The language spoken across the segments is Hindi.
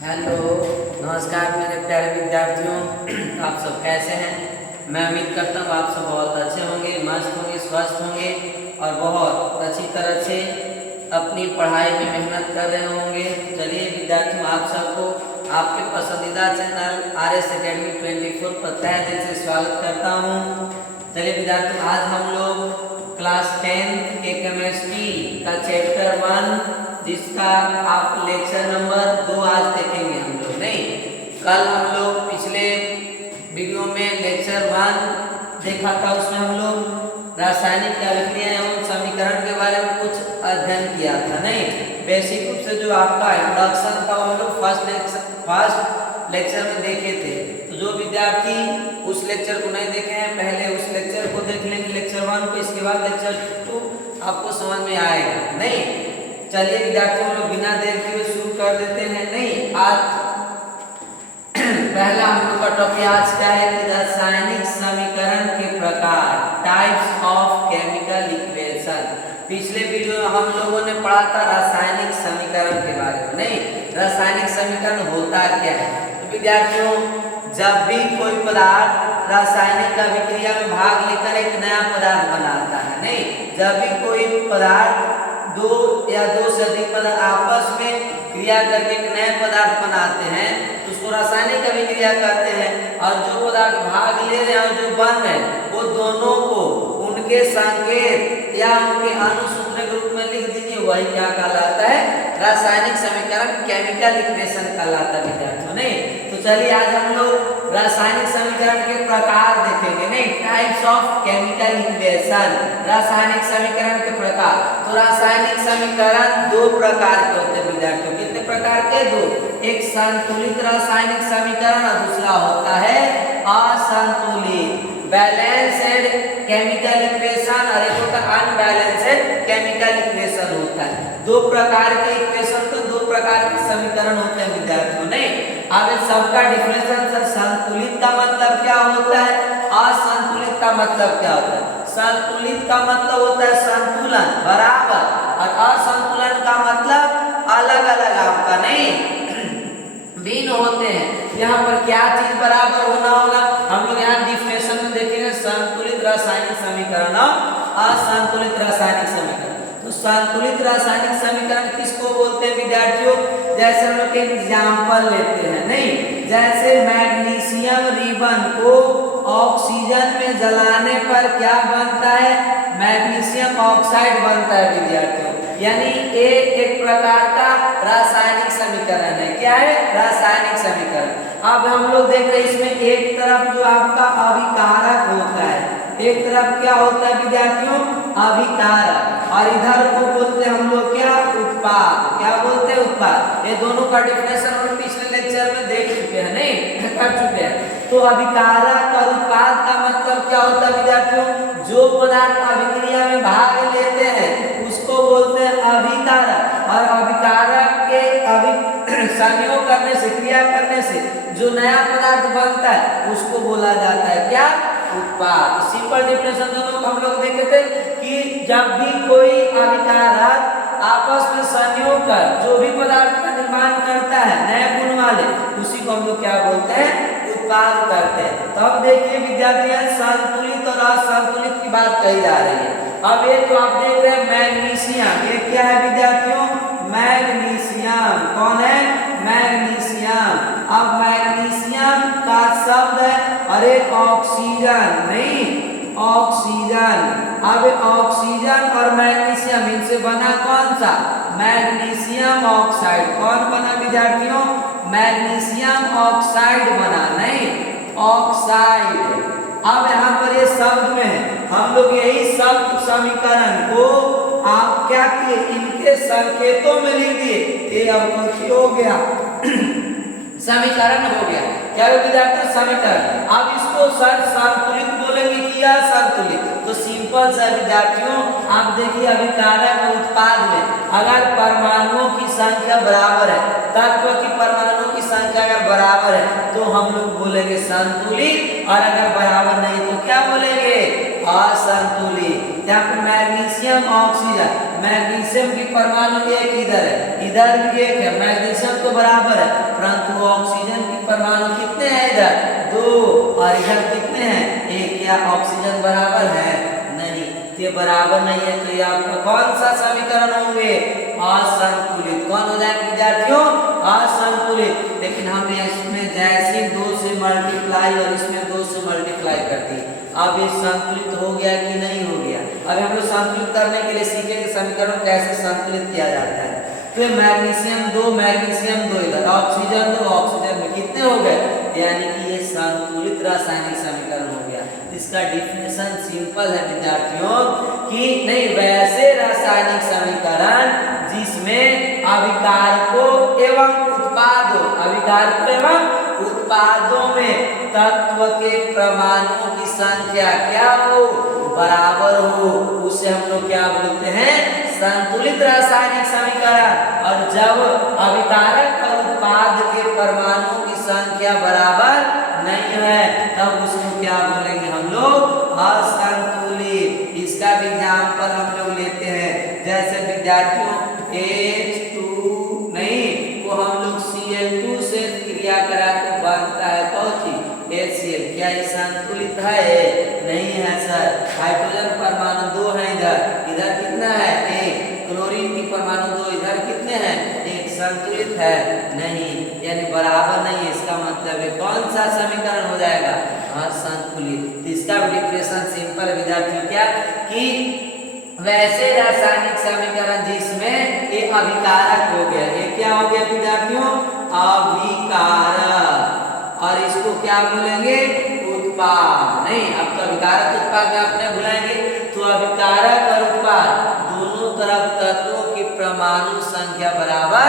हेलो, नमस्कार मेरे प्यारे विद्यार्थियों। आप सब कैसे हैं? मैं उम्मीद करता हूँ आप सब बहुत अच्छे होंगे, मस्त होंगे, स्वस्थ होंगे और बहुत अच्छी तरह से अपनी पढ़ाई में मेहनत कर रहे होंगे। चलिए विद्यार्थियों, आप सबको आपके पसंदीदा चैनल RS Academy 24 पर तहे दिल से स्वागत करता हूँ। चलिए विद्यार्थियों, आज हम लोग क्लास 10 के केमिस्ट्री का चैप्टर 1 जिसका आप लेक्चर नंबर 2 आज देखेंगे हम लोग। नहीं, कल हम लोग पिछले वीडियो में लेक्चर 1 देखा था, उसमें हम लोग रासायनिक अभिक्रिया एवं समीकरण के बारे में कुछ अध्ययन किया था। नहीं, बेसिक रूप से जो आपका इंट्रोडक्शन था वो हम लोग फर्स्ट लेक्चर में देखे थे। तो जो विद्यार्थी उस लेक्चर को नहीं देखे हैं, पहले उस लेक्चर को देख लेंगे, लेक्चर 1 को, इसके बाद लेक्चर 2 आपको समझ में आएगा। नहीं, चलिए विद्यार्थियों, हम लोग बिना देर किए शुरू कर देते हैं। नहीं, आज पहला हम लोग का टॉपिक आज क्या है कि रासायनिक समीकरण के प्रकार, टाइप्स ऑफ केमिकल इक्वेशन। पिछले वीडियो में हम लोगों ने पढ़ा था रासायनिक समीकरण के बारे में। नहीं, रासायनिक समीकरण होता क्या है? तो विद्यार्थियों, जब भी कोई पदार्थ रासायनिक अभिक्रिया में भाग लेकर एक नया पदार्थ बनाता है, नहीं, जब भी कोई पदार्थ दो या दो से अधिक पदार्थ आपस में क्रिया करके एक नए पदार्थ बनाते हैं तो उसको रासायनिक अभिक्रिया कहते हैं। और जो पदार्थ भाग ले रहे हैं और जो बन रहे हैं वो दोनों को उनके संकेत या उनके अनुसूत्र के रूप में लिख दीजिए, वही क्या कहलाता है? रासायनिक समीकरण, केमिकल इक्वेशन कहलाता है विद्यार्थियों। नहीं, तो चलिए आज हम लोग रासायनिक समीकरण के प्रकार देखेंगे। नहीं, टाइप्स ऑफ केमिकल इक्वेशन, रासायनिक समीकरण के प्रकार। तो रासायनिक समीकरण दो प्रकार के होते हैं विद्यार्थियों। कितने प्रकार के? दो। एक संतुलित रासायनिक समीकरण और दूसरा होता है असंतुलित, बैलेंस्ड केमिकल इक्वेशन, और एक होता है अनबैलेंस्ड केमिकल इक्वेशन होता है। दो प्रकार के इक्वेशन, तो दो प्रकार के समीकरण होते हैं विद्यार्थियों। नहीं, अब इन सबका डिफरेंशियल, संतुलित का मतलब क्या होता है, असंतुलित का मतलब क्या होता है? संतुलित का मतलब होता है संतुलन, बराबर, और असंतुलन का मतलब अलग अलग आपका, नहीं, भिन्न होते हैं। यहाँ पर क्या चीज बराबर होना होगा? हम लोग यहाँ डिफिनेशन में देखेंगे संतुलित रासायनिक समीकरण और असंतुलित रासायनिक समीकरण। तो संतुलित रासायनिक समीकरण किसको बोलते हैं विद्यार्थियों? जैसे हम लोग एग्जाम्पल लेते हैं। नहीं, जैसे मैग्नीशियम रिबन को ऑक्सीजन में जलाने पर क्या बनता है? मैग्नीशियम ऑक्साइड बनता है विद्यार्थियों। यानी एक प्रकार का रासायनिक समीकरण है। क्या है? रासायनिक समीकरण। अब हम लोग देख रहे हैं इसमें एक तरफ जो आपका अभिकारक होता है, एक तरफ क्या होता है विद्यार्थियों? अभिकारक, और इधर को बोलते हैं हम लोग क्या? उत्पाद। क्या बोलते हैं? उत्पाद। ये दोनों का डिफिनेशन हम पिछले लेक्चर में देख चुके हैं, नहीं, कर चुके हैं। तो अभिकारक और उत्पाद का मतलब क्या होता है विद्यार्थियों? जो पदार्थ अभिक्रिया में भाग लेते हैं उसको बोलते हैं अभिकारक, और अभिकारक के संयोग करने से, क्रिया करने से जो नया पदार्थ बनता है उसको बोला जाता है क्या? उत्पाद। सिंपल डिफिनेशन दोनों हम लोग देखे थे कि जब भी कोई अभिकारक आपस में संयोग कर जो भी पदार्थ का निर्माण करता है नए गुण वाले, उसी को हम लोग क्या बोलते हैं? उत्पाद करते हैं। तो अब देखिए विद्यार्थी, संतुलित और असंतुलित की बात कही जा रही है। अब ये जो आप देख रहे हैं मैग्नीशियम, ये क्या है विद्यार्थियों? मैग्नीशियम। कौन है? मैग्नीशियम। अब मैग्नीशियम का शब्द है, अरे ऑक्सीजन, नहीं, ऑक्सीजन। अब ऑक्सीजन और मैग्नीशियम, इनसे बना कौन सा? Magnesium oxide. कौन बना विद्यार्थियों? मैग्नीशियम ऑक्साइड बना, नहीं, ऑक्साइड। अब यहाँ पर ये शब्द में हम लोग यही शब्द समीकरण को आप क्या किए? इनके संकेतों में लिख दिए। ये अब हो गया समीकरण हो गया। क्या विद्यार्थी? समीकरण। अब इसको संतुलित बोलेंगे कि असंतुलित? तो सिंपल सा विद्यार्थियों, आप देखिए अभिकारक और उत्पाद में अगर परमाणुओं की संख्या बराबर है, तत्व की परमाणुओं की संख्या अगर बराबर है तो हम लोग बोलेंगे संतुलित, और अगर बराबर नहीं तो क्या बोलेंगे? असंतुलित। यहाँ पे मैग्नीशियम ऑक्सीजन, मैग्नीशियम की परमाणु एक इधर है, इधर भी एक है, मैग्नीशियम तो बराबर है, परंतु ऑक्सीजन की परमाणु कितने हैं इधर? 2 और इधर कितने हैं? 1। क्या ऑक्सीजन बराबर है? नहीं, ये बराबर नहीं है, तो ये आपका कौन सा समीकरण होंगे? असंतुलित। कौन हो जाएंगे विद्यार्थियों? असंतुलित। लेकिन हमने इसमें जैसे 2 से मल्टीप्लाई और इसमें 2 से मल्टीप्लाई कर दी, अब ये संतुलित हो गया कि नहीं हो गया? अब हम लोग संतुलित करने के लिए सीखेंगे समीकरण कैसे संतुलित किया जाता है। तो मैग्नीशियम 2 मैग्नीशियम 2 इधर, ऑक्सीजन 2 ऑक्सीजन में कितने हो गए? यानी कि ये संतुलित रासायनिक समीकरण हो गया। इसका डिफिनेशन सिंपल है विद्यार्थियों कि नहीं, वैसे रासायनिक समीकरण जिसमें अभिकारकों एवं उत्पादों, अभिकारकों एवं उत्पादों में तत्व के परमाणुओं की संख्या क्या हो? बराबर हो, उसे हम लोग क्या बोलते हैं? संतुलित रासायनिक समीकरण। और जब अभिकारक और उत्पाद के परमाणुओं की संख्या बराबर नहीं है तब उसको क्या बोलेंगे हम लोग? असंतुलित। इसका भी एग्जाम्पल हम लोग लेते हैं, जैसे विद्यार्थियों H2 नहीं वो हम लोग Cl2 से क्रिया करा तो बनता है कौन? HCl। क्या ये संतुलित है? नहीं है सर। हाइड्रोजन परमाणु 2 है इधर, इधर कितना है? 1। क्लोरीन की परमाणु 2, इधर कितने हैं? 1। संतुलित है? नहीं, यानी बराबर नहीं है। इसका मतलब है कौन सा समीकरण हो जाएगा? असंतुलित। इसका डिफिनेशन सिंपल विद्यार्थियों क्या कि वैसे रासायनिक समीकरण जिसमें ये अभिकारक हो गया, ये क्या हो गया विद्यार्थियों? अभिकारक। और इसको क्या बोलेंगे? उत्पाद। नहीं, अब तो अभिकारक उत्पाद में आपने बुलाएंगे, तो अभिकारक और उत्पाद दोनों तरफ तत्वों की परमाणु संख्या बराबर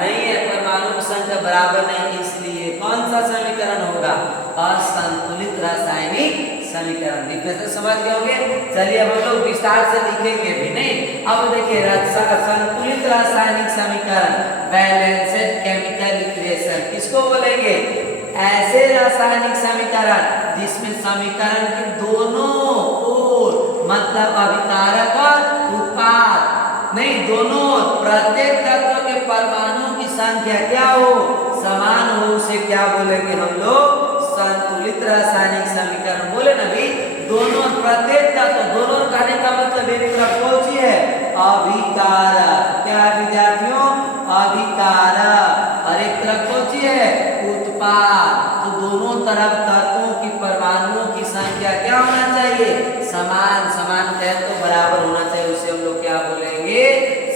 नहीं है, परमाणु संख्या बराबर नहीं, इसलिए कौन सा समीकरण होगा? असंतुलित रासायनिक समीकरण। डिफरेंस समझ गए होंगे? चलिए अब हम लोग विस्तार से लिखेंगे भी। नहीं, अब देखिए संतुलित रासायनिक समीकरण, बैलेंस्ड केमिकल इक्वेशन किसको बोलेंगे? ऐसे रासायनिक समीकरण जिसमें समीकरण के दोनों ओर, मतलब अभिकारक और उत्पाद नहीं, दोनों प्रत्येक तत्व के परमाणुओं की संख्या क्या हो? समान हो, उसे क्या बोलेंगे हम लोग? संतुलित रासायनिक समीकरण। बोले ना भी, दोनों प्रत्येक तत्व, दोनों कहने का मतलब एक तरफ कौन सी है? अभिकारक। क्या विद्यार्थियों? अभिकारक। और एक तरफ कौन सी है? उत्पाद। तो दोनों तरफ तत्वों की परमाणुओं की संख्या क्या होना चाहिए? समान। समान है तो बराबर होना चाहिए, उसे हम लोग क्या बोलेंगे?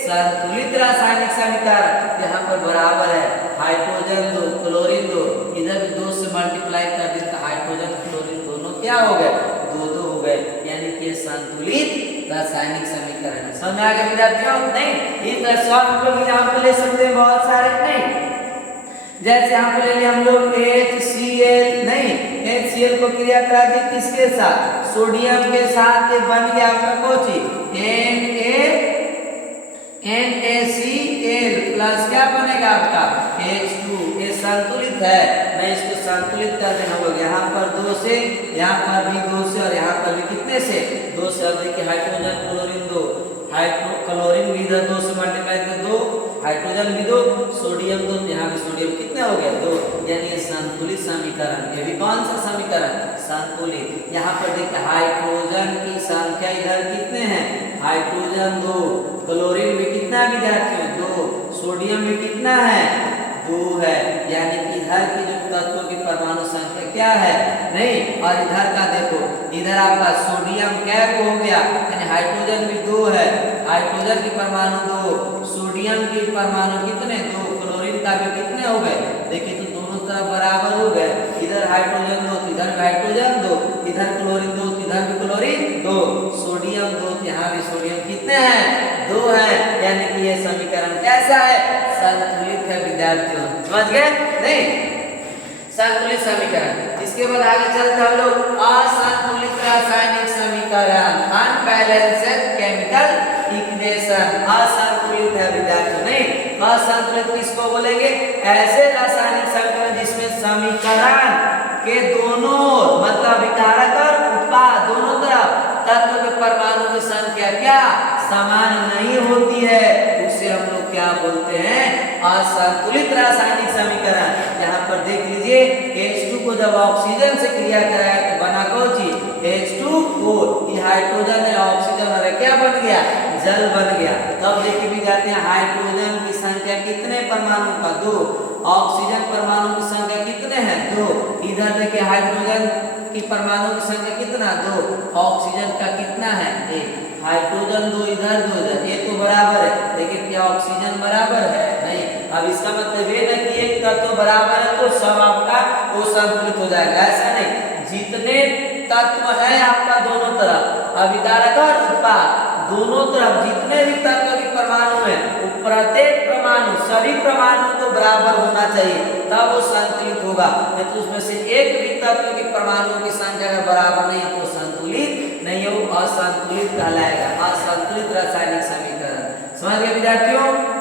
संतुलित रासायनिक समीकरण। यहाँ पर बराबर है, हाइड्रोजन 2 क्लोरीन 2, इधर भी 2 से मल्टीप्लाई कर दें तो हाइड्रोजन क्लोरीन दोनों क्या हो गए? 2-2 हो गए, यानी कि संतुलित रासायनिक समीकरण है। समझ में आ गया विद्यार्थियों? नहीं, इस तरह से हम लोग एग्जाम्पल ले सकते हैं बहुत सारे। नहीं, जैसे यहाँ पे ले लिया हम लोग HCl। नहीं, HCl को क्रिया करा दी किसके साथ? सोडियम के साथ। ये बन गया आपका कौन? NaCl प्लस क्या बनेगा आपका? H2। ये संतुलित है, मैं इसको संतुलित कर देना होगा। यहाँ पर 2 से, यहाँ पर भी 2 से, और यहाँ पर भी कितने से? 2 से। अब देखिए हाइड्रोजन क्लोरीन 2, क्लोरीन भी इधर 2 से मल्टीप्लाई कर 2, हाइड्रोजन भी 2, सोडियम 2, यहाँ भी सोडियम कितने हो गए? 2। यानी ये संतुलित समीकरण। ये भी कौन सा समीकरण? संतुलित। यहाँ पर देखिए हाइड्रोजन की संख्या इधर कितने हैं? हाइड्रोजन 2, क्लोरीन भी कितना है विद्यार्थियों? 2, सोडियम भी कितना है? 2 है। यानी कि इधर की जो तत्वों की परमाणु संख्या क्या है? नहीं, और इधर का देखो, इधर आपका सोडियम क्या हो गया? यानी हाइड्रोजन भी 2 है, हाइड्रोजन की परमाणु 2, सोडियम की परमाणु कितने? 2, क्लोरीन का भी कितने हो गए? देखिए तो दोनों तरफ बराबर हो गए, इधर हाइड्रोजन 2 इधर हाइड्रोजन 2, इधर क्लोरीन 2 इधर भी क्लोरीन 2, सोडियम 2 यहाँ भी सोडियम कितने हैं? 2 है। यानी कि ये समीकरण कैसा है? संतुलित है विद्यार्थियों। समझ गए? नहीं, संतुलित समीकरण। इसके बाद आगे चलते हम लोग असंतुलित रासायनिक समीकरण, अनबैलेंस्ड केमिकल इक्वेशन। असंतुलित है विद्यार्थियों। नहीं, असंतुलित किसको बोलेंगे? ऐसे रासायनिक समीकरण जिसमें समीकरण के दोनों, मतलब विकारक और उत्पाद दोनों तरफ तत्व के परमाणु की संख्या समान नहीं होती है उसे हम लोग क्या बोलते हैं, असंतुलित रासायनिक समीकरण। यहाँ पर देख लीजिए H2 को जब ऑक्सीजन से क्रिया कराया तो बना कौन चीज, H2O, ये हाइड्रोजन है ऑक्सीजन और क्या बन गया, जल बन गया। तब देखिए भी जाते हैं हाइड्रोजन की संख्या कितने परमाणु का, 2, ऑक्सीजन परमाणु की संख्या कितने हैं, 2। इधर देखिए हाइड्रोजन की परमाणु की संख्या कितना, 2, ऑक्सीजन का कितना है, 1। हाइड्रोजन 2 इधर 2 इधर, ये तो बराबर है, लेकिन क्या ऑक्सीजन बराबर है, नहीं। अब इसका मतलब ये ना कि एक तत्व बराबर है तो सब आपका वो संतुलित हो जाएगा, ऐसा नहीं। जितने तत्व है आपका दोनों तरफ, अभिकारक और उत्पाद दोनों तरफ जितने भी तत्व के परमाणु है, प्रत्येक परमाणु सभी परमाणु को बराबर होना चाहिए, तब वो संतुलित होगा। नहीं तो उसमें से एक भी तत्व के परमाणु की संख्या अगर बराबर नहीं है तो संतुलित नहीं है, वो असंतुलित कहलाएगा, असंतुलित रासायनिक समीकरण। समझ गए विद्यार्थियों?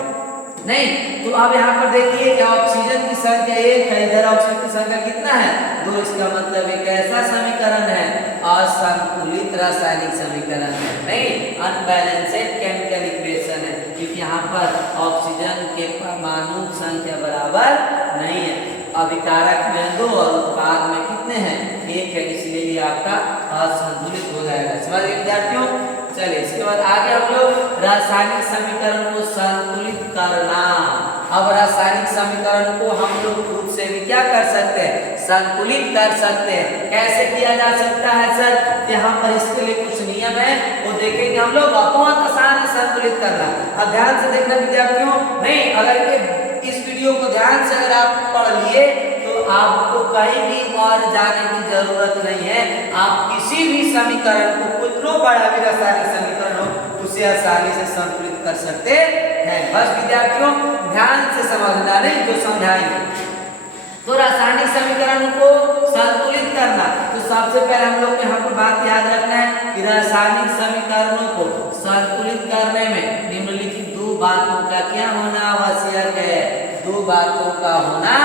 नहीं तो अब यहाँ पर देखिए ऑक्सीजन की संख्या 1 है, इधर ऑक्सीजन की संख्या कितना है, 2। इसका मतलब एक ऐसा समीकरण है, असंतुलित रासायनिक समीकरण है, नहीं, अनबैलेंस्ड केमिकल इक्वेशन है, क्योंकि यहाँ पर ऑक्सीजन के परमाणु संख्या बराबर नहीं है। अभिकारक में 2 और उत्पाद में कितने हैं, 1 है, इसलिए ये आपका असंतुलित हो जाएगा। समझ गए विद्यार्थियों? चलिए इसके बाद आगे हम लोग रासायनिक समीकरण को संतुलित करना। अब रासायनिक समीकरण को हम लोग खुद से भी क्या कर सकते हैं, संतुलित कर सकते हैं। कैसे किया जा सकता है सर, यहाँ पर इसके लिए कुछ नियम है, वो देखेंगे हम लोग। बहुत आसान है संतुलित करना। अब ध्यान से देखना विद्यार्थियों, नहीं अगर इस वीडियो को ध्यान से अगर आप पढ़ लिए तो आपको कहीं भी और जाने की जरूरत नहीं है। आप किसी भी समीकरण को, कितना बड़ा भी रासायनिक समीकरण हो, उसे आसानी से संतुलित कर सकते हैं। बस विद्यार्थियों ध्यान से समझना, नहीं तो समझाएंगे। तो रासायनिक समीकरण को संतुलित करना, तो सबसे पहले हम लोग को यहाँ पर बात याद रखना है कि रासायनिक समीकरणों को संतुलित करने में निम्नलिखित 2 बातों का क्या होना आवश्यक है, 2 बातों का होना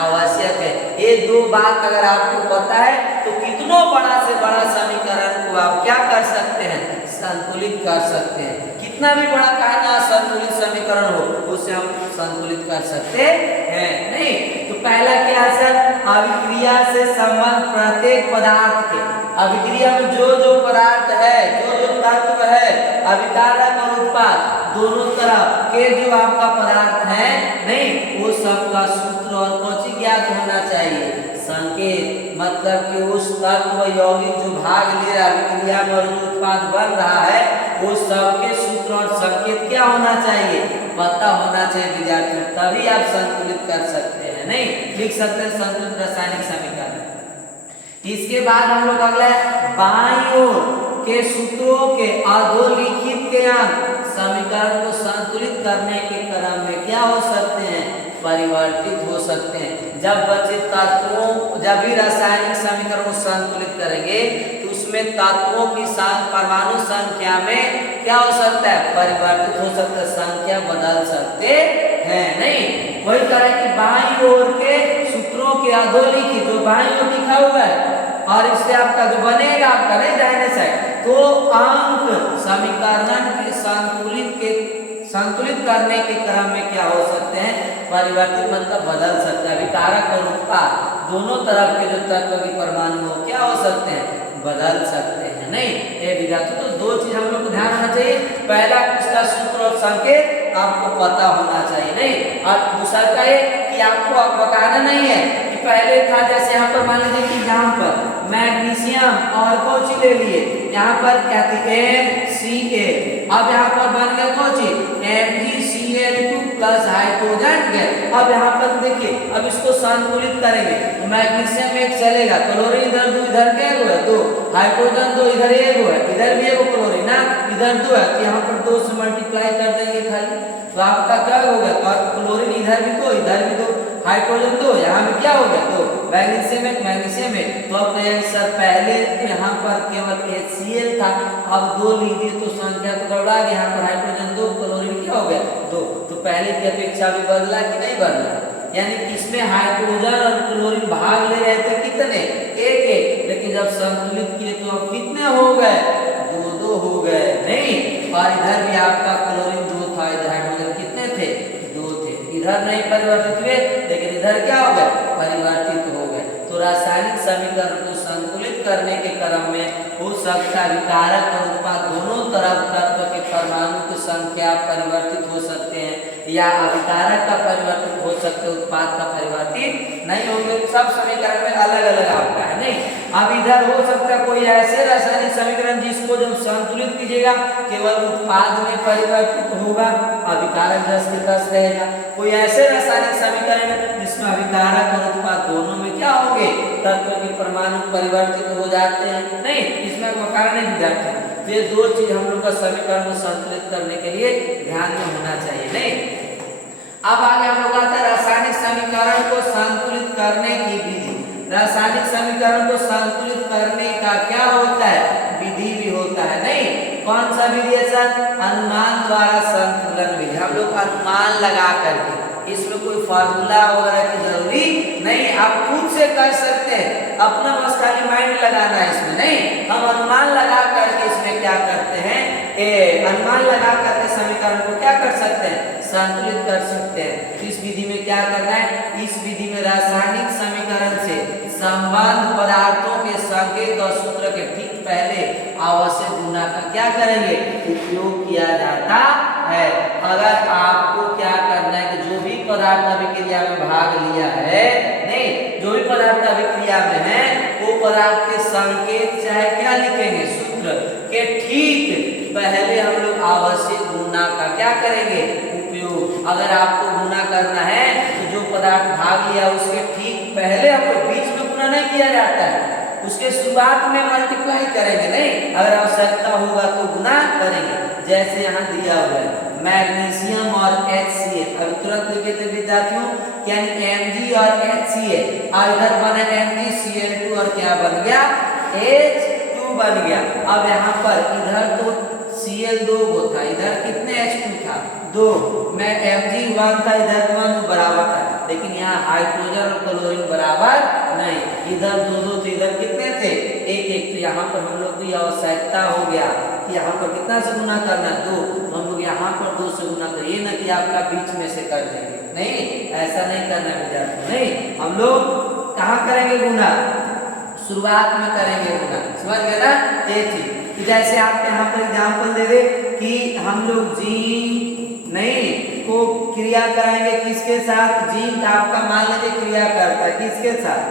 आवश्यक है। ये 2 बात अगर आपको पता है तो कितनों बड़ा से बड़ा समीकरण को आप क्या कर सकते हैं, संतुलित कर सकते हैं। कितना भी बड़ा कहना संतुलित समीकरण हो उसे हम संतुलित कर सकते हैं, नहीं। तो पहला क्या है सर, अभिक्रिया से संबंध प्रत्येक पदार्थ के, अभिक्रिया में जो जो पदार्थ है, जो जो तत्व है, अभिकारक और उत्पाद दोनों तरफ के जो आपका पदार्थ है, नहीं, वो सबका सूत्र और कौची ज्ञात होना चाहिए, संकेत। मतलब कि उस तत्व यौगिक जो भाग ले रहा है अभिक्रिया में और जो उत्पाद बन रहा है, वो सबके सूत्र और संकेत क्या होना चाहिए, पता होना चाहिए विद्यार्थियों, तभी आप संतुलित कर सकते हैं, नहीं लिख सकते हैं संतुलित रासायनिक समीकरण। इसके बाद हम लोग अगला बाईं ओर के सूत्रों के अधोलिखित के अंक समीकरण को संतुलित करने के क्रम में क्या हो सकते हैं, परिवर्तित हो सकते हैं। जब बचे तत्वों, जब भी रासायनिक समीकरण को संतुलित करेंगे तो उसमें तत्वों की परमाणु संख्या में क्या हो सकता है, परिवर्तित हो सकता है, संख्या बदल सकते हैं, नहीं। वही तरह की बाईं ओर के सूत्रों के अधोलिखित, जो बाईं ओर लिखा हुआ है और इससे आपका जो बनेगा आपका, नहीं दाहिने साइड, तो अंक समीकरण के संतुलित करने के क्रम में क्या हो सकते हैं, परिवर्तित, मतलब बदल सकते हैं। अभिकारक और उत्पाद दोनों तरफ के जो तत्व की परमाणु हो क्या हो सकते हैं, बदल सकते हैं, नहीं। ये विद्यार्थी तो 2 चीज हम लोग को ध्यान रखना चाहिए, पहला उसका सूत्र और संकेत आपको पता होना चाहिए, नहीं। और दूसरा का ये कि आपको बताना नहीं है कि पहले था, जैसे यहाँ पर मान लीजिए कि यहाँ पर मैग्नीशियम और कौची ले लिए, यहाँ पर क्या थी MCA, अब यहाँ पर बन गया Cauchy MgCl2 plus hydrogen gas. अब यहाँ पर देखिए, अब इसको संतुलित करेंगे तो मैग्नीशियम 1 चलेगा, क्लोरीन इधर 2, इधर क्या है 2, हाइड्रोजन 2, इधर 1 है, इधर भी 1 क्लोरीन ना, इधर 2 है, तो यहाँ पर 2 से मल्टीप्लाई कर देंगे खाली, तो आपका क्या होगा, क्लोरीन इधर भी 2, इधर भी 2, हाइड्रोजन 2, यहाँ भी क्या हो गया 2, मैग्नीशियम 1, मैग्नीशियम 1। तो अब सर पहले यहाँ पर केवल HCl था, अब 2 लिख दिए तो संख्या तो गड़बड़ा गया, यहाँ पर हाइड्रोजन 2, क्लोरीन क्या हो गया 2। तो पहले की अपेक्षा भी बदला कि नहीं बदला, यानी कि इसमें हाइड्रोजन और क्लोरीन भाग ले रहे थे कितने, 1-1, लेकिन जब संतुलित किए तो अब कितने हो गए, 2-2 हो गए नहीं, और इधर भी आपका क्लोरीन 2 था, इधर हाइड्रोजन कितने थे, 2 थे। इधर नहीं परिवर्तित हुए, लेकिन इधर क्या हो गए, परिवर्तित हो गए। तो रासायनिक समीकरण को संतुलित करने के क्रम में हो सकता है विकारक और उत्पाद दोनों तरफ तत्व के परमाणु की संख्या परिवर्तित हो सकते हैं, या अभिकारक का परिवर्तित हो सकते हैं, उत्पाद का परिवर्तित नहीं होंगे। सब समीकरण में अलग अलग आपका है नहीं। अब इधर हो सकता है कोई ऐसे रासायनिक समीकरण जिसको जब संतुलित कीजिएगा केवल उत्पाद में परिवर्तित होगा, अभिकारक 10 के 10 रहेगा। कोई ऐसे रासायनिक समीकरण जिसमें अभिकारक और उत्पाद दोनों में क्या होंगे, तत्व के परमाणु परिवर्तित हो जाते हैं नहीं। इसमें कारण है विद्यार्थी, तो ये दो चीज हम लोग का समीकरण को संतुलित करने के लिए ध्यान में होना चाहिए नहीं। अब आगे हम लोग आता है रासायनिक समीकरण को संतुलित करने की विधि। रासायनिक समीकरण को संतुलित करने का क्या होता है, विधि भी होता है नहीं। कौन सा विधि है सर, अनुमान द्वारा संतुलन विधि। हम लोग अनुमान लगा करके, इसमें कोई फार्मूला वगैरह की जरूरी नहीं, आप खुद से कर सकते हैं, अपना बस खाली माइंड लगाना है इसमें नहीं। हम अनुमान लगा करके इसमें क्या करते हैं, अनुमान लगा करके समीकरण को क्या कर सकते हैं, संतुलित कर सकते हैं। इस विधि में क्या करना है, इस विधि में रासायनिक समीकरण से संबंध पदार्थों के संकेत और सूत्र के ठीक पहले आवश्यक गुना का क्या करेंगे, उपयोग किया जाता है। अगर आपको क्या करना है कि जो भी पदार्थ अभिक्रिया में भाग लिया है नहीं, जो भी पदार्थ अभिक्रिया में है वो पदार्थ के संकेत चाहे क्या लिखेंगे, सूत्र के ठीक पहले हम लोग आवश्यक गुना का क्या करेंगे, उपयोग। अगर आपको गुना करना है तो जो पदार्थ भाग लिया उसके ठीक पहले हम लोग, बीच में गुना नहीं किया जाता है, उसके शुरुआत में मल्टीप्लाई करेंगे नहीं। अगर आवश्यकता होगा तो गुना करेंगे। जैसे यहाँ दिया हुआ है मैग्नीशियम और HCl, अब तुरंत लिखे थे विद्यार्थियों, यानी Mg और HCl, और इधर बना MgCl2 और क्या बन गया, H2 बन गया। अब यहाँ पर इधर तो Cl 2 था, इधर कितने H2 था, 2, मैं Mg 1 था, इधर 1 बराबर था, लेकिन यहाँ हाइड्रोजन और क्लोरीन बराबर नहीं, इधर 2 थे, इधर कितने थे, 1, तो यहाँ पर हम लोग की आवश्यकता हो गया कि यहाँ पर कितना से गुना करना, 2, तो हम लोग यहाँ पर 2 से गुना करें, ये ना कि आपका बीच में से कर देंगे नहीं, ऐसा नहीं करना विद्यार्थी नहीं। हम लोग कहाँ करेंगे गुना, शुरुआत में करेंगे गुना, समझ गए ना। ये चीज जैसे आप यहाँ पर एग्जाम्पल दे दे कि हम लोग जिंक नहीं को क्रिया कराएंगे किसके साथ, जिंक आपका मान लीजिए क्रिया करता है किसके साथ,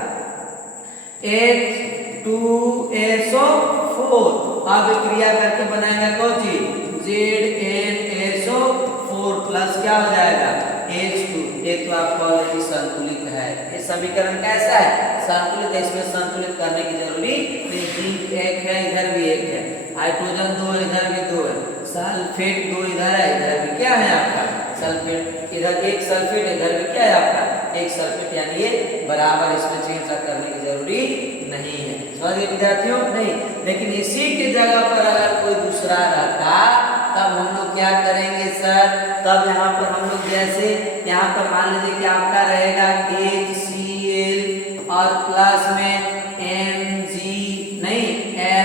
H2SO4, अब क्रिया करके बनाएंगे कौन चीज, ZnSO4 प्लस क्या हो जाएगा, H2। ये तो आपका ऑलरेडी संतुलित है। ये समीकरण कैसा है, संतुलित है, इसमें संतुलित करने की जरूरी नहीं। जिंक 1 है, इधर भी 1 है, हाइड्रोजन 2 इधर भी 2 है, सल्फेट 2 इधर है, इधर भी क्या है आपका सल्फेट, इधर 1 सल्फेट, इधर भी क्या है आपका 1 सल्फेट, यानी ये बराबर, इसमें चेंज करने की जरूरी नहीं है। समझिए विद्यार्थियों नहीं, लेकिन इसी की जगह पर अगर कोई दूसरा रहता तब हम लोग क्या करेंगे सर, तब यहाँ पर हम लोग जैसे यहाँ पर मान लीजिए कि आपका रहेगा HCl और प्लस में Mg नहीं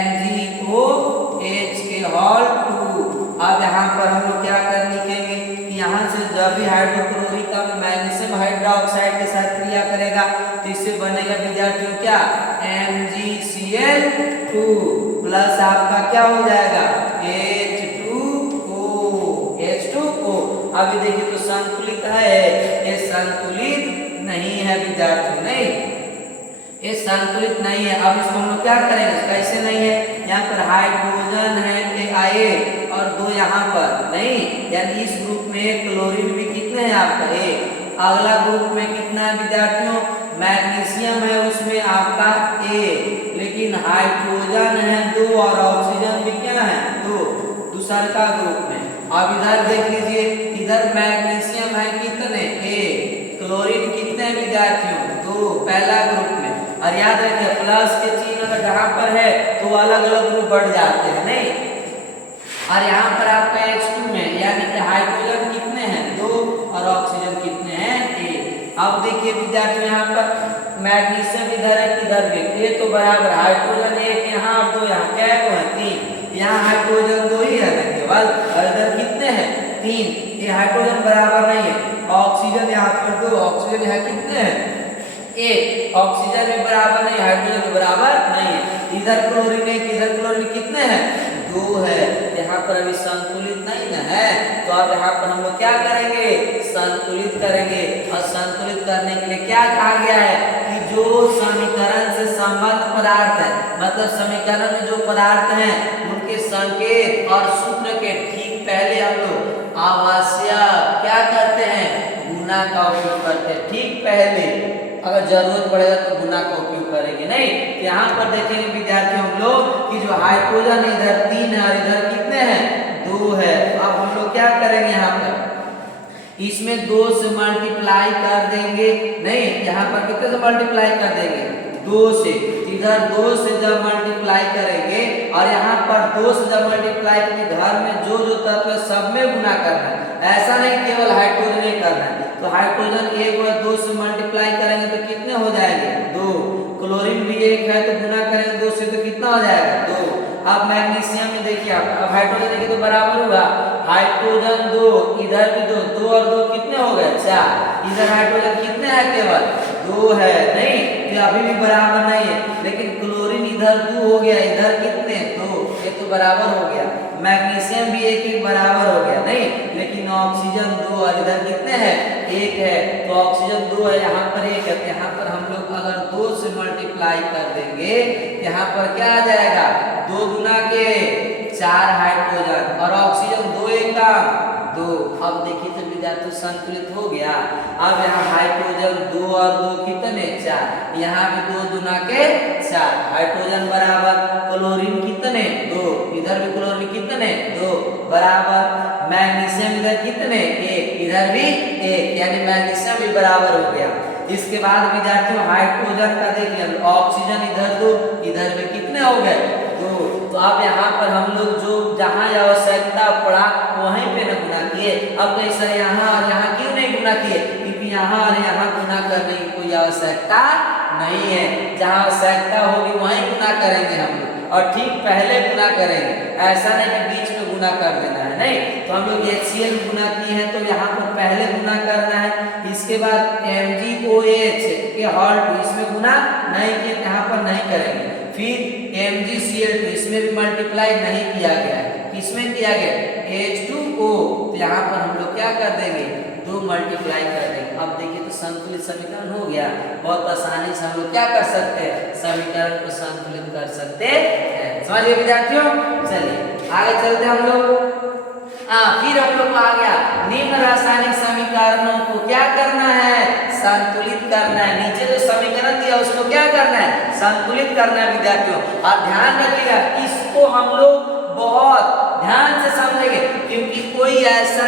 MgOH के होल 2। अब यहाँ पर हम लोग क्या कर लिखेंगे कि यहाँ से जब भी हाइड्रोक्लोरिक का मैग्नीशियम हाइड्रोक्साइड के साथ क्रिया करेगा तो इससे बनेगा विद्यार्थियों क्या, MgCl2 प्लस आपका क्या हो जाएगा H2O। अभी देखिए तो संतुलित है, ये संतुलित नहीं है विद्यार्थियों नहीं, ये संतुलित नहीं है। अब इसको हम लोग क्या करेंगे, कैसे नहीं है, यहाँ पर हाइड्रोजन है आए और 2 यहाँ पर नहीं, यानी इस ग्रुप में क्लोरीन भी कितने हैं आपका 1, अगला ग्रुप में कितना है विद्यार्थियों, मैग्नीशियम है उसमें आपका 1, लेकिन हाइड्रोजन है 2 और ऑक्सीजन भी क्या है 2 दूसरा का ग्रुप में। अब इधर देख लीजिए, इधर मैग्नीशियम है कितने 1, क्लोरीन कितने विद्यार्थियों 2 पहला ग्रुप में। और याद रखिए प्लस के चिन्ह अगर जहाँ पर है तो अलग अलग ग्रुप बढ़ जाते हैं नहीं। और यहाँ पर आपका H2 में यानी कि हाइड्रोजन कितने हैं 2 और ऑक्सीजन कितने हैं 1। अब देखिए विद्यार्थियों यहाँ पर मैग्नीशियम इधर है किधर भी, ये तो बराबर हाइड्रोजन 1 यहाँ और 2 यहाँ, क्या है 3, यहाँ हाइड्रोजन 2 ही है ना केवल, और इधर कितने हैं 3, ये हाइड्रोजन बराबर नहीं है। ऑक्सीजन यहाँ पर 2, ऑक्सीजन यहाँ कितने हैं 1, ऑक्सीजन भी बराबर नहीं, हाइड्रोजन बराबर नहीं है। इधर क्लोरीन 1, इधर क्लोरीन कितने हैं 2 है। यहाँ पर अभी संतुलित नहीं ना है, तो अब यहाँ पर हम लोग क्या करेंगे संतुलित करेंगे। और संतुलित करने के लिए क्या कहा गया है कि जो समीकरण से संबद्ध पदार्थ है, मतलब समीकरण में जो पदार्थ हैं उनके संकेत और सूत्र के ठीक पहले हम लोग आवश्यक क्या करते हैं गुना का उपयोग करते हैं। ठीक पहले अगर जरूरत पड़ेगा तो गुना का उपयोग करेंगे, नहीं तो यहाँ पर देखेंगे विद्यार्थी हम लोग कि जो हाइड्रोजन इधर 3 है और इधर कितने हैं 2 है। अब हम लोग क्या करेंगे यहाँ पर इसमें 2 से मल्टीप्लाई कर देंगे, नहीं यहाँ पर कितने से मल्टीप्लाई कर देंगे 2 से, इधर 2 से जब मल्टीप्लाई करेंगे और यहाँ पर 2 से जब मल्टीप्लाई करेंगे घर में जो जो तत्व है सब में गुना करना है, ऐसा नहीं केवल हाइड्रोजन ही करना है। तो हाइड्रोजन 1 और 2 से मल्टीप्लाई करेंगे तो कितने हो जाएंगे 2, क्लोरीन भी 1 है तो गुना करेंगे 2 से तो कितना हो जाएगा 2। अब मैग्नीशियम में देखिए आप, अब हाइड्रोजन के तो बराबर होगा हाइड्रोजन 2, इधर भी 2, 2 और 2 कितने हो गए 4, इधर हाइड्रोजन कितने हैं केवल 2 है, नहीं तो अभी भी बराबर नहीं है। लेकिन क्लोरीन इधर 2 हो गया, इधर कितने 2, ये तो बराबर हो गया। मैग्नीशियम भी 1 बराबर हो गया, नहीं लेकिन ऑक्सीजन 2 और इधर कितने हैं 1 है, तो ऑक्सीजन 2 है यहाँ पर 1 है, यहाँ पर हम लोग अगर 2 से मल्टीप्लाई कर देंगे यहाँ पर क्या आ जाएगा 2 गुना के 4 हाइड्रोजन और ऑक्सीजन 2 1 का 2। अब देखिए तो विद्यार्थी संतुलित हो गया। अब यहाँ हाइड्रोजन 2 और 2 कितने 4, यहाँ भी 2 गुना के 4 हाइड्रोजन बराबर क्लोरीन कितने 2, इधर भी क्लोरीन कितने 2 बराबर, मैग्नीशियम इधर कितने 1, इधर भी 1, यानी मैग्नीशियम भी बराबर हो गया। इसके बाद विद्यार्थियों हाइड्रोजन का देखिए ऑक्सीजन इधर 2, इधर भी कितने हो गए 2। तो अब यहाँ पर हम लोग जो जहाँ आवश्यकता पड़ा वहीं पे न गुना किए। अब कैसे यहाँ और यहाँ क्यों नहीं गुना किए, क्योंकि यहाँ और यहाँ गुना करने की कोई आवश्यकता नहीं है, जहाँ आवश्यकता होगी वहीं गुना करेंगे हम लोग और ठीक पहले गुना करेंगे, ऐसा नहीं कि बीच में गुना कर देना है, नहीं तो हम लोग HCl गुना किए हैं तो यहाँ पर पहले गुना करना है। इसके बाद MgOH के हॉल्ट इसमें गुना नहीं किए, यहाँ पर नहीं करेंगे। फिर MgCl2 इसमें भी मल्टीप्लाई नहीं किया गया है, किसमें किया गया H2O, तो यहाँ पर हम लोग क्या कर देंगे 2 मल्टीप्लाई कर देंगे। अब देखिए तो संतुलित समीकरण हो गया। बहुत आसानी से हम लोग क्या कर सकते हैं समीकरण को संतुलित कर सकते हैं। समझिए विद्यार्थियों, चलिए आगे चलते हम लोग। फिर हम लोग को आ गया निम्न रासायनिक समीकरणों को क्या करना है संतुलित करना है। नीचे जो समीकरण दिया उसको क्या करना है संतुलित करना है विद्यार्थियों। और ध्यान रखिएगा इसको हम लोग बहुत ध्यान से समझेंगे, क्योंकि कोई ऐसा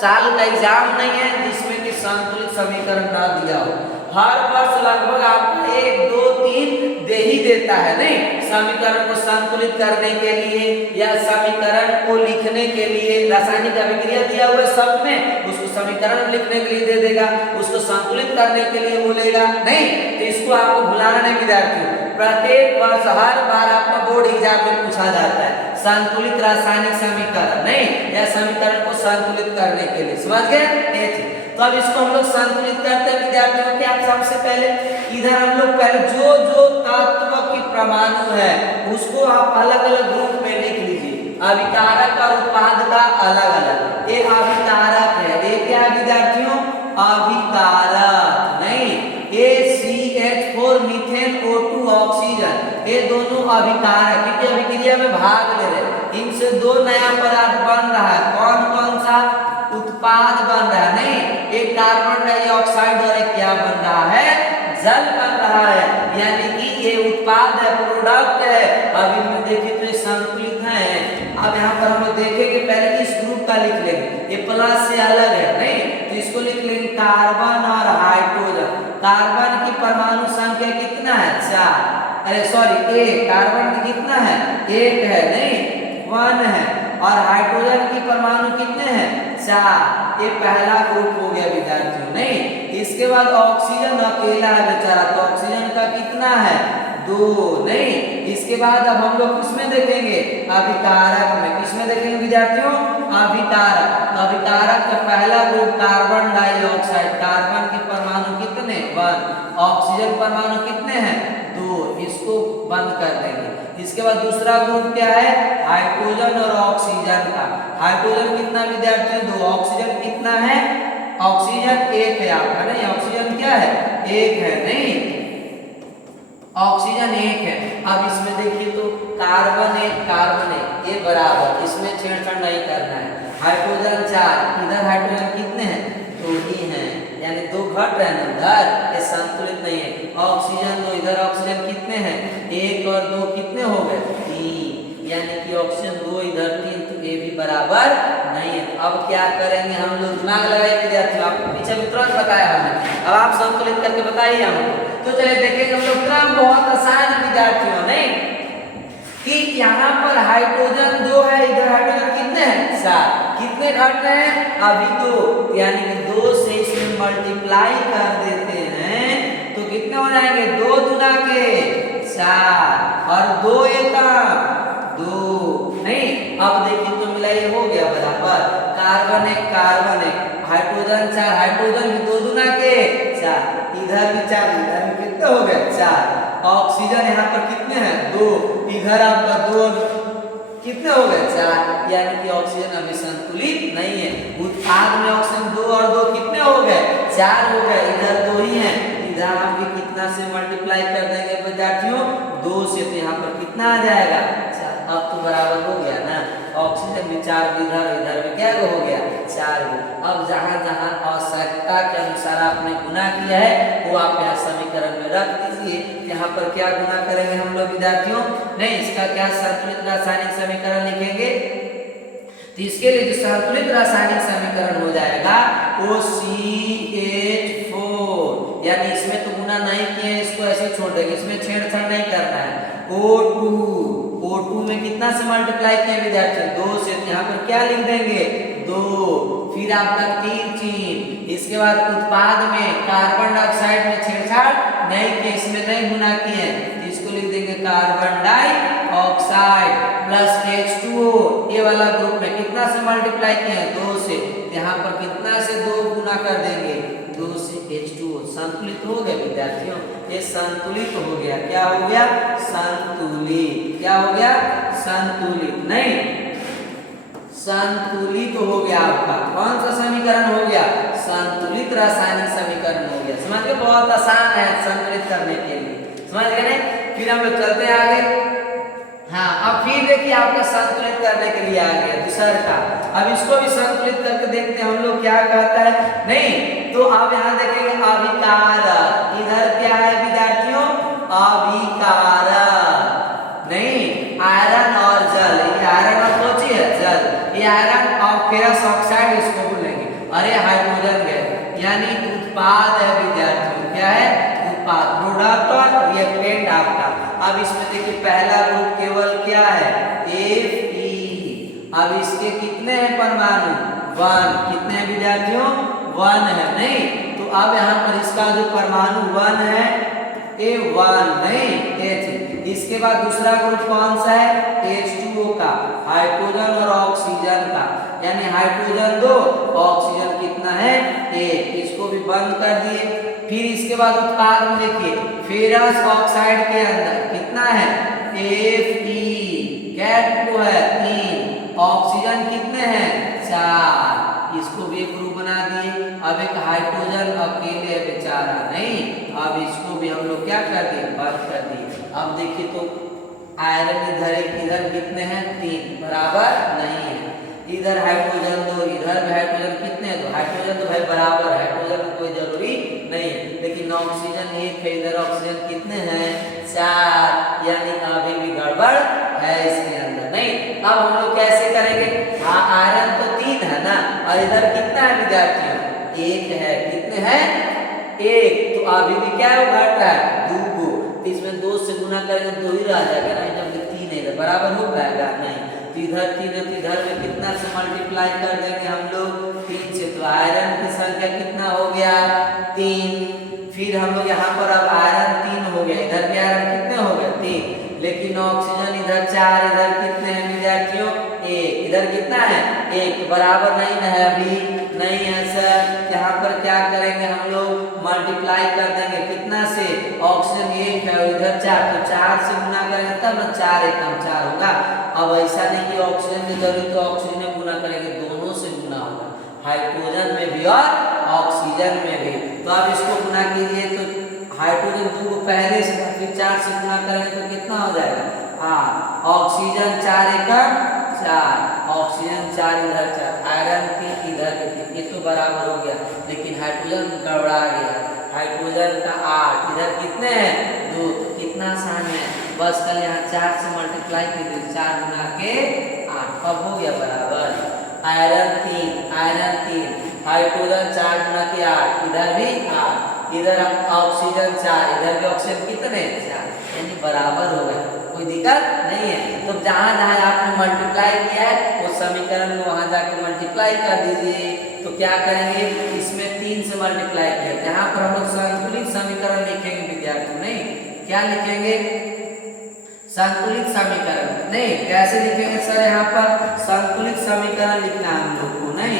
साल का एग्जाम नहीं है जिसमें कि संतुलित समीकरण ना दिया हो। हर वर्ष लगभग आपको 1 2 3 दे ही देता है, नहीं समीकरण को संतुलित करने के लिए या समीकरण को लिखने के लिए। रासायनिक अभिक्रिया दिया हुआ है सब में, उसको समीकरण लिखने के लिए दे देगा, उसको संतुलित करने के लिए बोलेगा, नहीं तो इसको आपको भुलाना नहीं विद्यार्थियों। प्रत्येक वर्ष हर बार आपका बोर्ड एग्जाम में पूछा जाता है संतुलित रासायनिक समीकरण, नहीं या समीकरण को संतुलित करने के लिए। समझ गए? तो अब इसको हम लोग संतुलित करते हैं विद्यार्थियों। क्या सबसे पहले इधर हम लोग पहले जो जो तत्व की परमाणु है उसको आप अलग अलग ग्रुप में लिख लीजिए। अभिकारक और उत्पादका अलग अलग। एक अभिकारक है, एक क्या विद्यार्थियों अभिकारक, नहीं ACH4 मीथेन O2 ऑक्सीजन, ये दोनों अभिकारक क्योंकि अभिक्रिया में भाग ले रहे हैं। इनसे 2 नया पदार्थ बन रहा है। कौन कौन सा उत्पाद बन रहा है, नहीं एक कार्बन डाइऑक्साइड और एक क्या बन रहा है जल बन रहा है, यानी कि ये उत्पाद है प्रोडक्ट है। अब इनमें देखिए तो ये संतुलित है। अब यहाँ पर हम लोग देखेंगे पहले इस ग्रुप का लिख लेंगे, ये प्लस से अलग है, नहीं तो इसको लिख लेंगे कार्बन और हाइड्रोजन। कार्बन की परमाणु संख्या कितना है 4, अरे सॉरी कार्बन की कितना है 1 है, नहीं 1 है, और हाइड्रोजन की परमाणु कितने हैं 4। ये पहला ग्रुप हो गया विद्यार्थियों, नहीं इसके बाद ऑक्सीजन अकेला है बेचारा, तो ऑक्सीजन का कितना है 2 नहीं। इसके बाद अब हम लोग किसमें देखेंगे, अभिकारक में। किसमें देखेंगे विद्यार्थियों, अभिकारक। तो अभिकारक का पहला ग्रुप कार्बन डाइऑक्साइड, कार्बन के परमाणु कितने 1, ऑक्सीजन परमाणु कितने हैं 2, इसको बंद कर देंगे। इसके बाद दूसरा ग्रुप क्या है, हाइड्रोजन और ऑक्सीजन का। हाइड्रोजन कितना विद्यार्थियों 2, ऑक्सीजन कितना है, ऑक्सीजन 1 है आपका, नहीं ऑक्सीजन क्या है 1 है, नहीं ऑक्सीजन 1 है। अब इसमें देखिए तो कार्बन 1 ये बराबर, इसमें छेड़छाड़ नहीं करना है। हाइड्रोजन 4, इधर हाइड्रोजन कितने हैं 2 ही हैं, यानी 2 घट रहे हैं उधर, ये संतुलित नहीं है। ऑक्सीजन 2, इधर ऑक्सीजन कितने हैं 1 और 2 कितने हो गए 3, यानी कि ऑक्सीजन 2 इधर 3, तो ये भी बराबर नहीं है। अब क्या करेंगे हम लोग, दिमाग लगाइए विद्यार्थियों, आपको पीछे भी तुरंत बताया हमने, अब आप संतुलित करके बताइए हमको। तो चलिए देखेंगे हम लोग, क्रम बहुत आसान है विद्यार्थियों, नहीं कि यहाँ पर हाइड्रोजन 2 है, इधर हाइड्रोजन कितने हैं 7, कितने घट रहे हैं अभी 2, यानी कि 2 से इसमें मल्टीप्लाई कर देते हैं तो कितने हो जाएंगे 2 दूना के 4 और 2 एका 2, नहीं। अब देखिए तो मिला, ये हो गया बराबर, कार्बन 1 हाइड्रोजन 4, हाइड्रोजन भी 2 दूना के 4, इधर भी 4, इधर भी कितने हो गए 4। ऑक्सीजन यहाँ पर कितने हैं 2, इधर आपका 2 कितने हो गए 4, यानी कि ऑक्सीजन अभी संतुलित नहीं है। उत्पाद में ऑक्सीजन 2 और 2 कितने हो गए 4 हो गए, इधर 2 ही हैं, इधर हम भी कितना से मल्टीप्लाई कर देंगे विद्यार्थियों 2 से, तो यहाँ पर कितना आ जाएगा 4, अब तो बराबर हो गया ना। ऑक्सीजन में 4 इधर में क्या हो गया 4। अब जहाँ जहाँ आवश्यकता के अनुसार आपने गुना किया है वो आप यहाँ समीकरण में रख दीजिए। यहाँ पर क्या गुना करेंगे हम लोग विद्यार्थियों, नहीं इसका क्या संतुलित रासायनिक समीकरण लिखेंगे, तो इसके लिए जो संतुलित रासायनिक समीकरण हो जाएगा वो CH4, यानी इसमें तो गुना नहीं किए, इसको ऐसे छोड़ देंगे, इसमें छेड़छाड़ नहीं करना है। O2 में कितना से मल्टीप्लाई किए विद्यार्थी 2 से, यहाँ पर क्या लिख देंगे 2, फिर आपका 3 चिन्ह। इसके बाद उत्पाद में कार्बन डाइऑक्साइड में छेड़छाड़ नहीं किए, इसमें नहीं गुना किए, इसको लिख देंगे कार्बन डाइऑक्साइड प्लस H2O, ये वाला ग्रुप में कितना से मल्टीप्लाई किए 2 से, यहाँ पर कितना से 2 गुना कर देंगे 2 से H2O, संतुलित हो गया विद्यार्थियों, ये संतुलित हो गया, क्या हो गया संतुलित, क्या हो गया संतुलित, नहीं संतुलित हो गया आपका कौन सा समीकरण हो गया, संतुलित रासायनिक समीकरण हो गया। समझ गए, बहुत आसान है संतुलित करने के लिए, समझ गए नहीं। फिर हम लोग चलते हैं आगे। हाँ, अब फिर देखिए आपका संतुलित करने के लिए आ गया दूसरा का, अब इसको भी संतुलित करके देखते हैं हम लोग क्या कहता है, नहीं तो अब यहाँ देखेंगे अभिकारक, इधर क्या है विद्यार्थियों अभिकारक, नहीं आयरन और जल, ये आयरन और कौन है जल, ये आयरन और फेरस ऑक्साइड इसको बोलेंगे, अरे हाइड्रोजन गैस, यानी उत्पाद है विद्यार्थियों, क्या है उत्पाद, प्रोडक्ट और रिएक्टेंट आपका। अब इसमें देखिए पहला ग्रुप केवल क्या है Fe, अब इसके कितने हैं परमाणु 1, कितने हैं विद्यार्थियों 1 है, नहीं तो अब यहाँ पर इसका जो परमाणु 1 है A1, नहीं H। इसके बाद दूसरा ग्रुप कौन सा है H2O का, हाइड्रोजन और ऑक्सीजन का, यानी हाइड्रोजन 2 ऑक्सीजन कितना है 1, इसको भी बंद कर दिए। फिर इसके बाद उत्पाद में देखिए फेरस ऑक्साइड के अंदर कितना है Fe, कैट को है 3, ऑक्सीजन कितने हैं 4, इसको भी एक ग्रुप बना दिए। अब एक हाइड्रोजन अकेले है बेचारा, नहीं अब इसको भी हम लोग क्या कर दिए बंद कर दिए। अब देखिए तो आयरन इधर कितने हैं 3, बराबर नहीं है, इधर हाइड्रोजन 2, इधर भी हाइड्रोजन कितने हैं 2, हाइड्रोजन तो भाई बराबर, हाइड्रोजन में कोई जरूरी नहीं है, लेकिन ऑक्सीजन 1 है, इधर ऑक्सीजन कितने हैं 4, यानी अभी भी गड़बड़ है इसके अंदर, नहीं। अब हम लोग कैसे करेंगे, हाँ आयरन तो 3 है ना, और इधर कितना है विद्यार्थियों 1 है, कितने हैं 1, तो अभी भी क्या है घट रहा है 2 को, तो इसमें 2 से गुना करेंगे 2 ही रह जाएगा ना, जब 3 है बराबर हो पाएगा नहीं, तो इधर 3 है, तो इधर में कितना से मल्टीप्लाई कर देंगे हम लोग 3 से, तो आयरन की संख्या कितना हो गया 3। फिर हम लोग यहाँ पर अब आयरन 3 हो गया, इधर भी आयरन कितने हो गए लेकिन ऑक्सीजन इधर 4, इधर कितने हैं विद्यार्थियों 1, इधर कितना है 1, तो बराबर नहीं ना है अभी, नहीं है सर। यहाँ पर क्या करेंगे हम लोग मल्टीप्लाई कर देंगे कितना से, ऑक्सीजन 1 है और इधर 4, तो 4 से गुना करेंगे तब ना 4 एकम 4 होगा। अब ऐसा नहीं कि ऑक्सीजन की जरूरत तो ऑक्सीजन में गुना करेंगे, दोनों से गुना होगा, हाइड्रोजन में भी और ऑक्सीजन में भी। तो अब इसको गुना कीजिए तो हाइड्रोजन 2 को पहले से फिर 4 से गुना करेंगे तो कितना हो जाएगा 8, ऑक्सीजन 4 एकम 4, ऑक्सीजन 4 इधर 4, आयरन 3 इधर 3, ये तो बराबर हो गया। लेकिन हाइड्रोजन गड़बड़ा गया, हाइड्रोजन का 8, इधर कितने हैं 2, तो कितना आसान है, बस कल यहाँ 4 से मल्टीप्लाई कीजिए, 4 गुना के 8, अब हो गया बराबर। आयरन 3, हाइड्रोजन 4 गुना के 8, इधर भी 8, इधर ऑक्सीजन 4, इधर भी ऑक्सीजन कितने 4, यानी बराबर हो गया, कोई दिक्कत नहीं है। तो जहाँ जहाँ आपने मल्टीप्लाई किया है वो समीकरण में वहाँ जाके मल्टीप्लाई कर दीजिए। तो क्या करेंगे, इसमें 3 से मल्टीप्लाई किया, यहाँ पर हम लोग संतुलित समीकरण लिखेंगे विद्यार्थियों, नहीं क्या लिखेंगे संतुलित समीकरण, नहीं कैसे लिखेंगे सर, यहाँ पर संतुलित समीकरण लिखना है हम लोग को, नहीं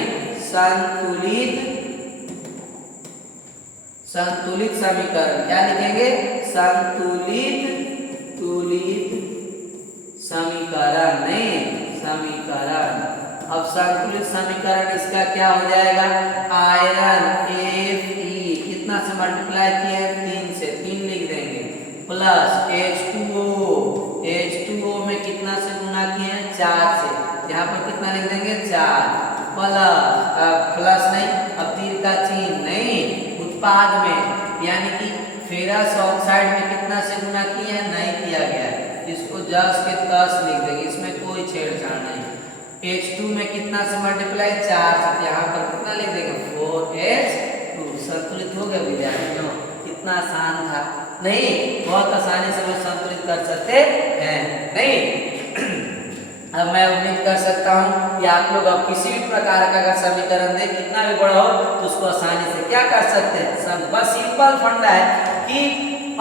संतुलित समीकरण क्या लिखेंगे, संतुलित समीकरण, नहीं समीकरण। अब संतुलित समीकरण इसका क्या हो जाएगा, आयरन Fe कितना से मल्टीप्लाई किया है 3 से, 3 लिख देंगे, प्लस H2O में कितना से गुना किए हैं 4 से, यहाँ पर कितना लिख देंगे 4, प्लस नहीं, अब 3 का 3, नहीं उत्पाद में यानी कि फेरस ऑक्साइड में कितना से गुना किया है, नहीं किया गया है, इसको जस के तस लिख देंगे, इसमें कोई छेड़छाड़ नहीं। H2 में कितना से मल्टीप्लाई 4 से, यहाँ पर कितना लिख देंगे 4H2, संतुलित हो गया विद्यार्थियों, कितना आसान था, नहीं बहुत आसानी से हम संतुलित कर सकते हैं, नहीं। अब मैं उम्मीद कर सकता हूँ कि आप लोग अब किसी भी प्रकार का अगर समीकरण दे कितना भी बड़ा हो तो उसको आसानी से क्या कर सकते हैं, सब बस सिंपल फंडा है कि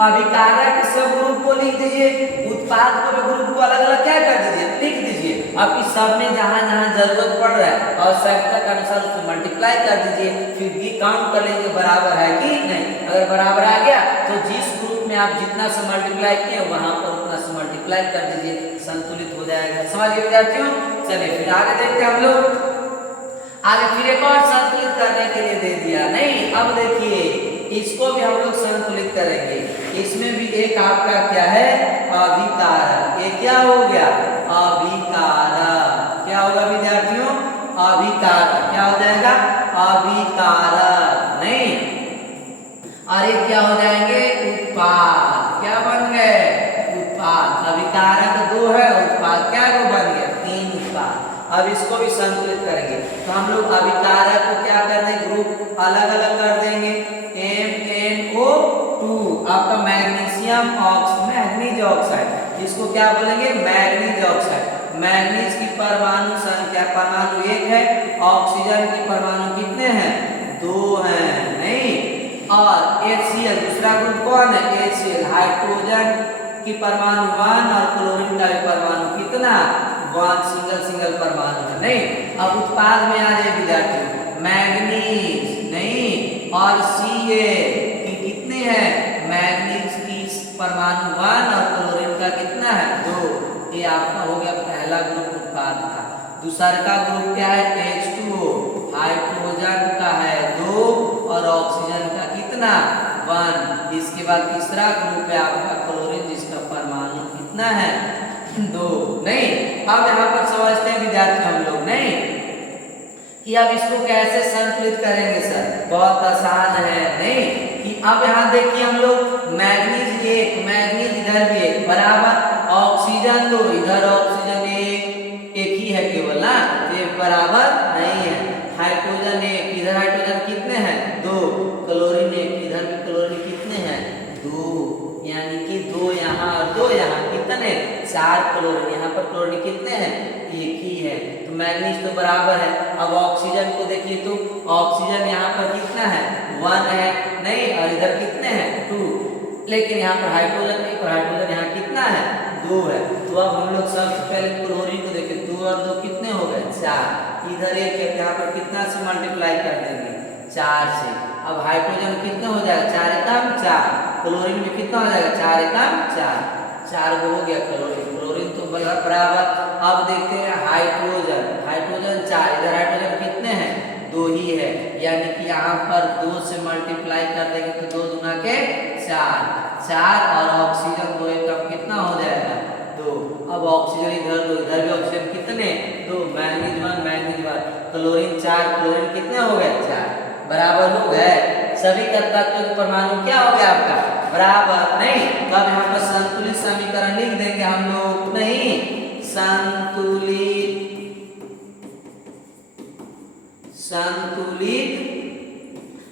अभिकारक के सब ग्रुप को लिख दीजिए, उत्पाद को भी ग्रुप को अलग अलग क्या कर दीजिए लिख दीजिए, अब इस सब में जहाँ जहाँ जरूरत पड़ रहा है आवश्यकता के अनुसार उसको मल्टीप्लाई कर दीजिए, फिर भी काउंट कर लीजिए बराबर है कि नहीं, अगर बराबर आ गया तो जिस ग्रुप में आप जितना से मल्टीप्लाई किए वहां पर उतना से मल्टीप्लाई कर दीजिए, संतुलित हो जाएगा। समझ गए विद्यार्थियों, चलिए फिर आगे देखते हैं हम लोग। आगे फिर एक और संतुलित करने के लिए दे दिया, नहीं अब देखिए इसको भी हम लोग संतुलित करेंगे, इसमें भी एक आपका क्या है अभिकारक, ये क्या हो गया अभिकारक, क्या होगा विद्यार्थियों अभिकारक, क्या हो जाएगा अभिकारक, नहीं अरे क्या हो जाएंगे उत्पाद, क्या बन गए उत्पाद, अभिकारक 2 है, उत्पाद क्या है वो बन गया 3 उत्पाद। अब इसको भी संतुलित करेंगे तो हम लोग अभिकारक को क्या कर देंगे ग्रुप अलग अलग कर देंगे, MnO2 आपका मैग्नीज ऑक्साइड, इसको क्या बोलेंगे मैग्नीज ऑक्साइड, मैग्नीज की परमाणु संख्या परमाणु 1 है, ऑक्सीजन की परमाणु कितने हैं 2 हैं, नहीं और HCl दूसरा ग्रुप कौन है HCl, हाइड्रोजन की परमाणु 1 और क्लोरीन का भी परमाणु कितना 1, सिंगल परमाणु है, नहीं। अब उत्पाद में आ जाए विद्यार्थियों मैग्नीज, नहीं और Ca की कितने हैं मैग्नीज की परमाणु 1 और क्लोरीन का कितना है 2, ये आपका हो गया पहला ग्रुप उत्पाद का। दूसरा का ग्रुप क्या है H2O, हाइड्रोजन का है 2 और ऑक्सीजन का कितना 1। इसके बाद तीसरा ग्रुप है आपका क्लोरीन जिसका परमाणु कितना है 2, नहीं। अब यहाँ पर समझते हैं विद्यार्थी हम लोग, नहीं कि अब इसको कैसे संतुलित करेंगे सर, बहुत आसान है, नहीं कि अब यहाँ देखिए हम लोग मैग्नीज 1 मैग्नीज इधर भी 1 बराबर ऑक्सीजन 2 इधर ऑक्सीजन 1 ही है केवल ना, ये बराबर नहीं है, हाइड्रोजन 1 इधर हाइड्रोजन कितने हैं 2, क्लोरीन 1 इधर भी क्लोरीन कितने हैं 2, यानी कि 2 यहाँ और 2 यहाँ कितने 4 क्लोरीन, यहाँ पर क्लोरीन कितने हैं 1 ही है, तो मैग्नीज तो बराबर है। अब ऑक्सीजन को देखिए तो ऑक्सीजन यहाँ पर कितना है 1 है, नहीं और इधर कितने हैं 2, लेकिन यहाँ पर हाइड्रोजन नहीं, पर हाइड्रोजन यहाँ कितना है 2 है। तो अब हम लोग सबसे पहले क्लोरीन को देखें, 2 और 2 कितने हो गए 4। इधर एक है, यहाँ पर कितना से मल्टीप्लाई कर देंगे 4 से। अब हाइड्रोजन कितने हो जाएगा 4 एकम 4, क्लोरीन में कितना हो जाएगा 4 एकम 4, 4 हो गया क्लोरीन तो बराबर। अब देखते हैं हाइड्रोजन, हाइड्रोजन 4, इधर हाइड्रोजन कितने हैं 2 ही है, यानी कि यहाँ पर 2 से मल्टीप्लाई कर देंगे तो 2 दूना के 4 और ऑक्सीजन 2 एकम कितना हो जाएगा 2। अब ऑक्सीजन इधर 2, इधर भी ऑक्सीजन कितने 2, मैंगनीज 1, क्लोरीन 4, क्लोरीन कितने हो गए 4, बराबर हो गए। सभी का तत्व के परमाणु क्या हो गया आपका बराबर, नहीं। तो अब यहाँ पर संतुलित समीकरण लिख देंगे हम लोग, नहीं संतुलित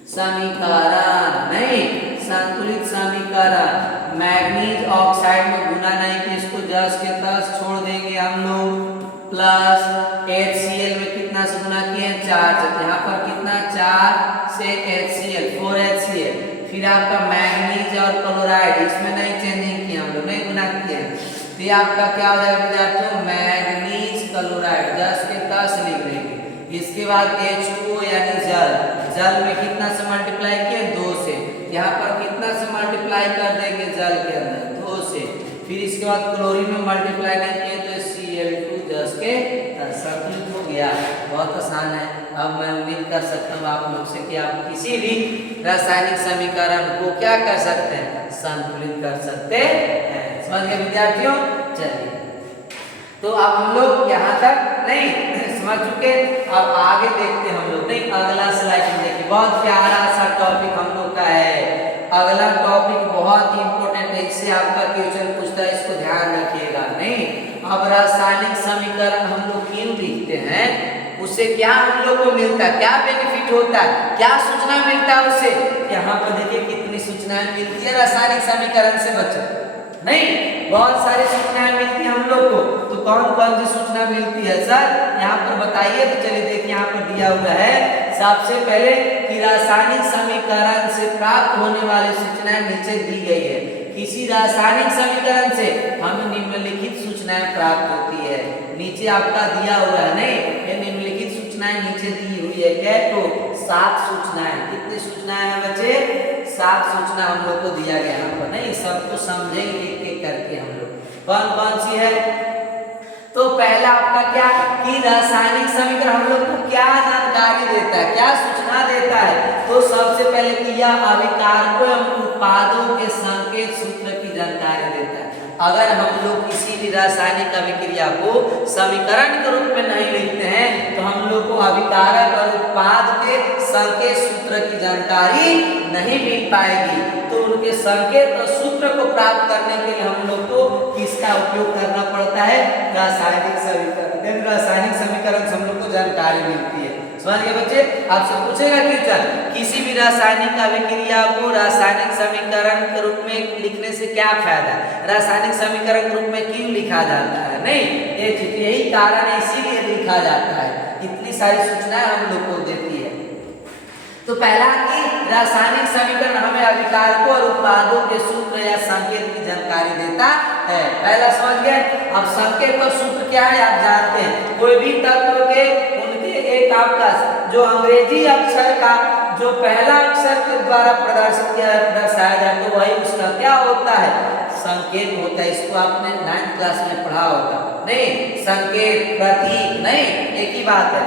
समीकरण, नहीं संतुलित समीकरण। मैग्नीज ऑक्साइड में गुना नहीं कि इसको जस के तस छोड़ देंगे हम लोग, प्लस HCl में कितना से गुना किए 4 से, यहाँ पर कितना 4 से HCl 4HCl, फिर आपका मैग्नीज और क्लोराइड इसमें नहीं चेंजिंग किया हम लोग, नहीं गुना किए, तो ये आपका क्या हो जाएगा विद्यार्थियों मैग्नीज क्लोराइड जस के तस लिख देंगे। इसके बाद H2O यानी जल, जल में कितना से मल्टीप्लाई किए 2 से, यहाँ पर कितना से मल्टीप्लाई कर देंगे जल के अंदर 2 से, फिर इसके बाद क्लोरीन में मल्टीप्लाई नहीं किए तो Cl2 जस के संतुलित हो गया। बहुत आसान है। अब मैं उम्मीद कर सकता हूँ आप लोग से कि आप किसी भी रासायनिक समीकरण को क्या कर सकते हैं संतुलित कर सकते हैं। समझ गए विद्यार्थियों, चलिए तो अब हम लोग यहाँ तक नहीं समझ चुके, अब आगे देखते हम लोग, नहीं अगला स्लाइड में देखिए, बहुत प्यारा सा टॉपिक हम लोग का है। अगला टॉपिक बहुत इंपॉर्टेंट है, इससे आपका क्वेश्चन पूछता है, इसको ध्यान रखिएगा। नहीं अब रासायनिक समीकरण हम लोग क्यों लिखते हैं, उससे क्या हम लोग को मिलता है, क्या बेनिफिट होता है, क्या सूचना मिलता है उससे। यहाँ पर देखिए कितनी सूचनाएं मिलती है रासायनिक समीकरण से बच्चों, नहीं बहुत सारी सूचनाएं मिलती है हम लोग को। तो कौन कौन सी सूचना मिलती है सर यहाँ पर बताइए। तो चलिए देखिए यहाँ पर दिया हुआ है, सबसे पहले कि रासायनिक समीकरण से प्राप्त होने वाली सूचनाएं नीचे दी गई है। किसी रासायनिक समीकरण से हमें निम्नलिखित सूचनाएं प्राप्त होती है, नीचे आपका दिया हुआ है, नहीं ये निम्नलिखित सूचनाएं नीचे दी हुई है। क्या तो 7 सूचनाएं, कितनी सूचनाएं हैं बच्चे 7 सूचना हम लोग को दिया गया यहाँ पर, नहीं सबको समझेंगे एक एक करके हम लोग। कौन कौन सी है, तो पहला आपका क्या कि रासायनिक समीकरण हम लोग को क्या जानकारी देता है, क्या सूचना देता है। तो सबसे पहले कि यह अभिकारकों एवं उत्पादों के संकेत सूत्र की जानकारी देता है। अगर हम लोग किसी भी रासायनिक अभिक्रिया को समीकरण के रूप में नहीं लिखते हैं तो हम लोग को अभिकारक और उत्पाद के संकेत सूत्र की जानकारी नहीं मिल पाएगी। तो उनके संकेत और सूत्र को प्राप्त करने के लिए हम लोग को किसका उपयोग करना पड़ता है, रासायनिक समीकरण। रासायनिक समीकरण से हम लोग को जानकारी मिलती है। समझ गए बच्चे, आपसे पूछेगा क्वेश्चन किसी भी रासायनिक अभिक्रिया को रासायनिक समीकरण के रूप में लिखने से क्या फायदा है, रासायनिक समीकरण के रूप में क्यों लिखा जाता है, नहीं यही कारण है, इसीलिए लिखा जाता है। इतनी सारी सूचनाएं हम लोग को देती है। तो पहला कि रासायनिक समीकरण हमें अभिकारकों और उत्पादों के सूत्र या संकेत की जानकारी देता है। पहला समझ गए। अब संकेत और सूत्र क्या है आप जानते हैं, कोई भी तत्व के उनके एक आपका जो अंग्रेजी अक्षर का जो पहला अक्षर के द्वारा प्रदर्शित किया दर्शाया जाए तो वही उसका क्या होता है, संकेत होता है। इसको आपने 9th क्लास में पढ़ा होगा, नहीं संकेत प्रतीक, नहीं एक ही बात है।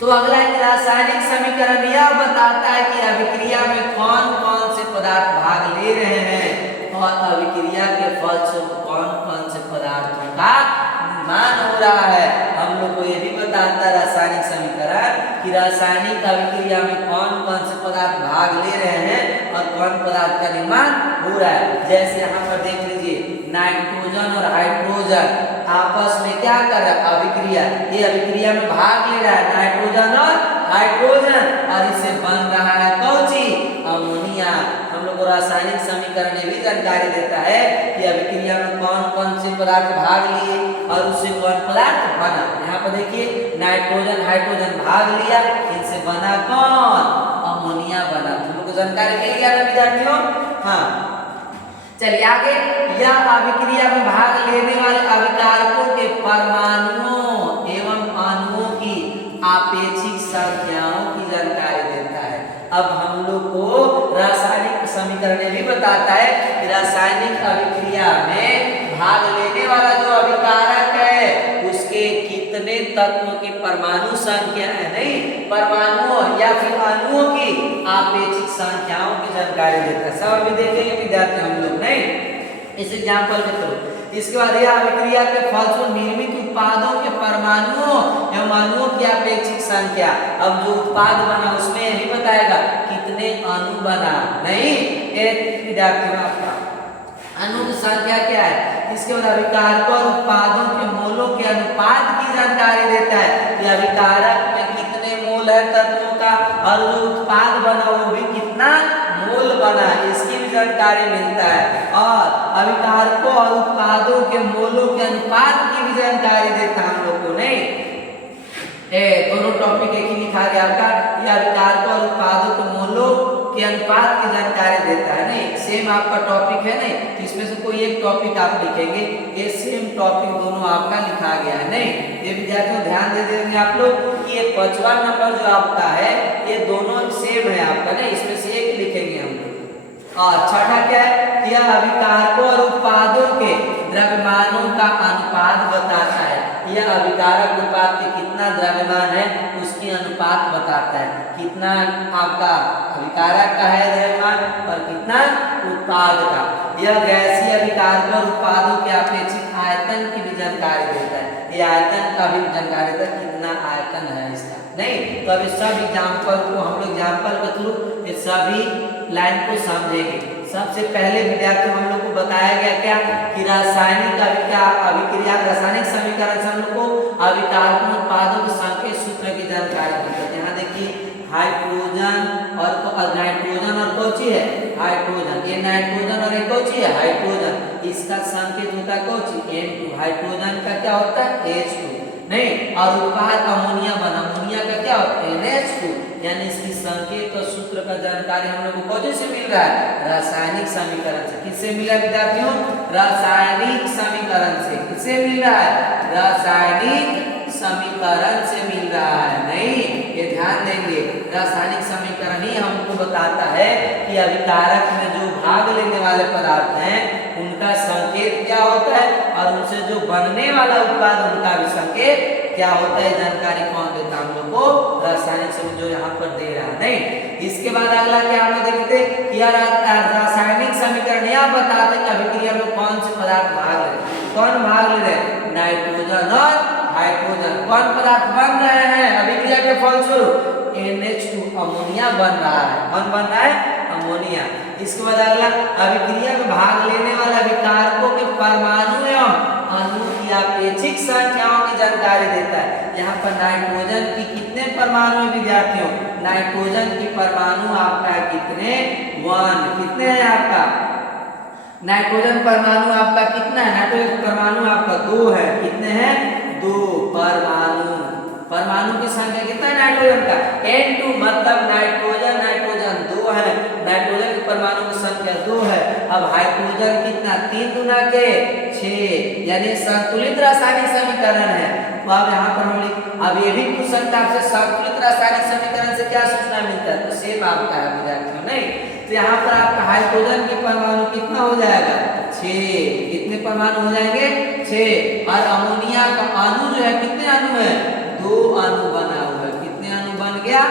तो अगला रासायनिक समीकरण यह बताता है कि अभिक्रिया में कौन कौन से पदार्थ भाग ले रहे हैं और अभिक्रिया के फलस्वरूप कौन कौन से पदार्थों का निर्माण हो रहा है। हम लोग को यह भी बताता है रासायनिक समीकरण कि रासायनिक अभिक्रिया में कौन कौन से पदार्थ भाग ले रहे हैं और कौन पदार्थ का निर्माण हो रहा है। जैसे यहाँ पर देख लीजिए नाइट्रोजन और हाइड्रोजन आपस में क्या कर रहा है, अभिक्रिया, ये अभिक्रिया में भाग ले रहा है नाइट्रोजन और हाइड्रोजन और इससे बन रहा है कौन सी, अमोनिया। हम लोग को रासायनिक समीकरण ये भी जानकारी देता है कि अभिक्रिया में कौन कौन से पदार्थ भाग लिए और उससे कौन पदार्थ बना। यहाँ पर देखिए नाइट्रोजन हाइड्रोजन भाग लिया, इनसे बना कौन, अमोनिया बना। हम लोग को जानकारी मिल गया ना विद्यार्थियों। हाँ चलिए आगे या अभिक्रिया में भाग लेने वाले अभिकारकों के परमाणुओं एवं अणुओं की आपेक्षिक संख्याओं की जानकारी देता है। अब हम लोग को रासायनिक समीकरण भी बताता है कि रासायनिक अभिक्रिया में भाग लेने वाला जो अभिकारक है उसके कितने तत्वों की परमाणु संख्या है, नहीं परमाणुओं या फिर अणुओं की आपेक्षिक संख्याओं की जानकारी देता है। सब अभी देखेंगे विद्यार्थी हम लोग, नहीं इस एग्जाम्पल में करो। इसके बाद यह अभिक्रिया के फलस्वरूप निर्मित उत्पादों के परमाणुओं एवं अणुओं की अपेक्षिक संख्या। अब जो उत्पाद बना उसमें यही बताएगा कितने अणु बना, नहीं एक विद्यार्थियों आपका अणु की संख्या क्या है। इसके बाद अभिकारक और उत्पादों के मोलों के अनुपात की जानकारी देता है कि अभिकारक में कितने मोल है तत्वों का और जो उत्पाद बना वो भी कितना मोल बना, इसकी भी जानकारी मिलता है। और अभिकारकों और उत्पादों के मोलों के अनुपात की भी जानकारी देता है हम लोग को, नहीं दोनों टॉपिक एक ही लिखा गया आपका। ये अभिकारकों और उत्पादों के मोलों के अनुपात की जानकारी देता है, नहीं सेम आपका टॉपिक है, नहीं तो इसमें से कोई एक टॉपिक आप लिखेंगे, ये सेम टॉपिक दोनों आपका लिखा गया है, नहीं ये विद्यार्थियों ध्यान दे देंगे आप लोग कि ये 5वां नंबर जो आपका है ये दोनों सेम है आपका, नहीं इसमें से एक लिखेंगे हम लोग। और छठा क्या है कि यह अभिकारकों और उत्पादों के द्रव्यमानों का अनुपात बताता है। यह अभिकारक उत्पाद के कितना द्रव्यमान है उसकी अनुपात बताता है, कितना आपका अभिकारक का है द्रव्यमान और कितना उत्पाद का। यह गैसीय अभिकारक और उत्पादों के अपेक्षित आयतन की भी जानकारी देता है, ये आयतन का भी जानकारी देता है कितना आयतन है इसका, नहीं तो अभी सब एग्जाम्पल को हम लोग एग्जाम्पल के थ्रू ये सभी लाइन को समझेंगे। सबसे पहले विद्यार्थियों हम लोग को बताया गया क्या कि रासायनिक अभिक्रिया रासायनिक समीकरण से हम लोग को अभिकारकों उत्पादों के संकेत सूत्र की जानकारी मिलती है। यहाँ देखिए हाइड्रोजन और नाइट्रोजन और कौची है हाइड्रोजन, ये नाइट्रोजन और एक कौची है हाइड्रोजन, इसका संकेत होता है कौची N2, हाइड्रोजन का क्या होता है H2, नहीं और उत्पाद अमोनिया बना, अमोनिया का क्या होता है NH2, यानी इसकी संकेत और सूत्र का जानकारी हम लोग को कौन से मिल रहा है रासायनिक समीकरण से। किससे मिला विद्यार्थियों रासायनिक समीकरण से, किससे मिल रहा है रासायनिक समीकरण से मिल रहा है, नहीं ये ध्यान देंगे रासायनिक समीकरण ही हमको बताता है कि अभिकारक में जो भाग लेने वाले पदार्थ हैं उनका संकेत क्या होता है और उनसे जो बनने वाला उत्पाद उनका भी संकेत क्या होता है, जानकारी कौन देता हम लोग को रासायनिक समीकरण जो यहाँ पर दे रहा है, नहीं इसके बाद अगला क्या हम लोग देखते कि रासायनिक समीकरण यह बताता है कि अभिक्रिया में कौन से पदार्थ भाग ले रहे, कौन भाग ले रहे नाइट्रोजन और हाइड्रोजन, कौन पदार्थ बन रहे हैं अभिक्रिया के फलस्वरूप NH2 अमोनिया बन रहा है, कौन बन रहा है अमोनिया। इसके बाद अगला अभिक्रिया में भाग लेने वाले अभिकारकों के परमाणु एवं अणु की अपेक्षिक संख्याओं की जानकारी देता है। यहाँ पर नाइट्रोजन की कितने परमाणु है विद्यार्थियों, नाइट्रोजन की परमाणु आपका है कितने 1, कितने है आपका नाइट्रोजन परमाणु आपका कितना है, नाइट्रोजन परमाणु आपका 2 है, कितने हैं 2 परमाणु, परमाणु की संख्या कितना है नाइट्रोजन का N2, मतलब नाइट्रोजन 2 है, नाइट्रोजन के परमाणु की संख्या 2 है। अब हाइड्रोजन कितना 3 गुना के 6, यानी संतुलित रासायनिक समीकरण है। तो अब यहाँ पर हम अब ये भी पूछ सकता है आपसे संतुलित रासायनिक समीकरण से क्या सूचना मिलता है, तो सेम आपका है विद्यार्थियों, नहीं तो यहाँ पर आपका हाइड्रोजन के परमाणु कितना हो जाएगा 6, कितने परमाणु हो जाएंगे 6, और अमोनिया का अणु जो है कितने अणु है 2 अणु बना हुआ है, कितने अणु बन गया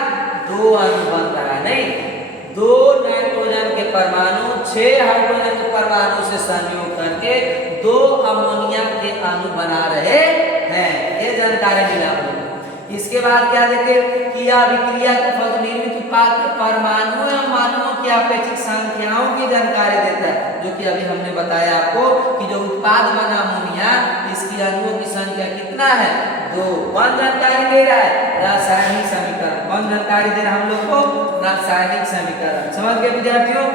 2 अणु बन रहा है, नहीं 2 नाइट्रोजन के परमाणु 6 हाइड्रोजन के परमाणु से संयोग करके 2 अमोनिया के अणु बना रहे हैं, ये जानकारी मिला हम लोग। इसके बाद क्या देखे कि यह अभिक्रिया के फल निर्मित उत्पाद के परमाणु एवं अणुओं की अपेक्षिक संख्याओं की जानकारी देता है, जो कि अभी हमने बताया आपको कि जो उत्पाद बना अमोनिया इसकी अणुओं की संख्या कितना है 2, कौन जानकारी दे रहा है रासायनिक समीकरण, कौन जानकारी दे रहा है हम लोग को रासायनिक समीकरण, समझ गए विद्यार्थियों।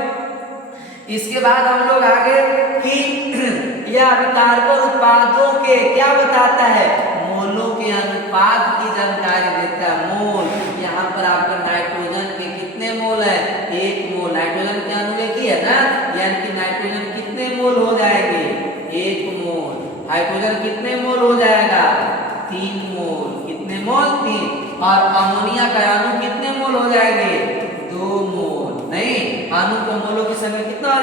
इसके बाद हम लोग आगे कि यह अभिकारक और उत्पादों के क्या बताता है मोलों के अनुपात की जानकारी देता है। मोल यहाँ पर आपका नाइट्रोजन के कितने मोल है 1 मोल, नाइट्रोजन के अणु एक ही है ना, यानी कि नाइट्रोजन कितने मोल हो जाएंगे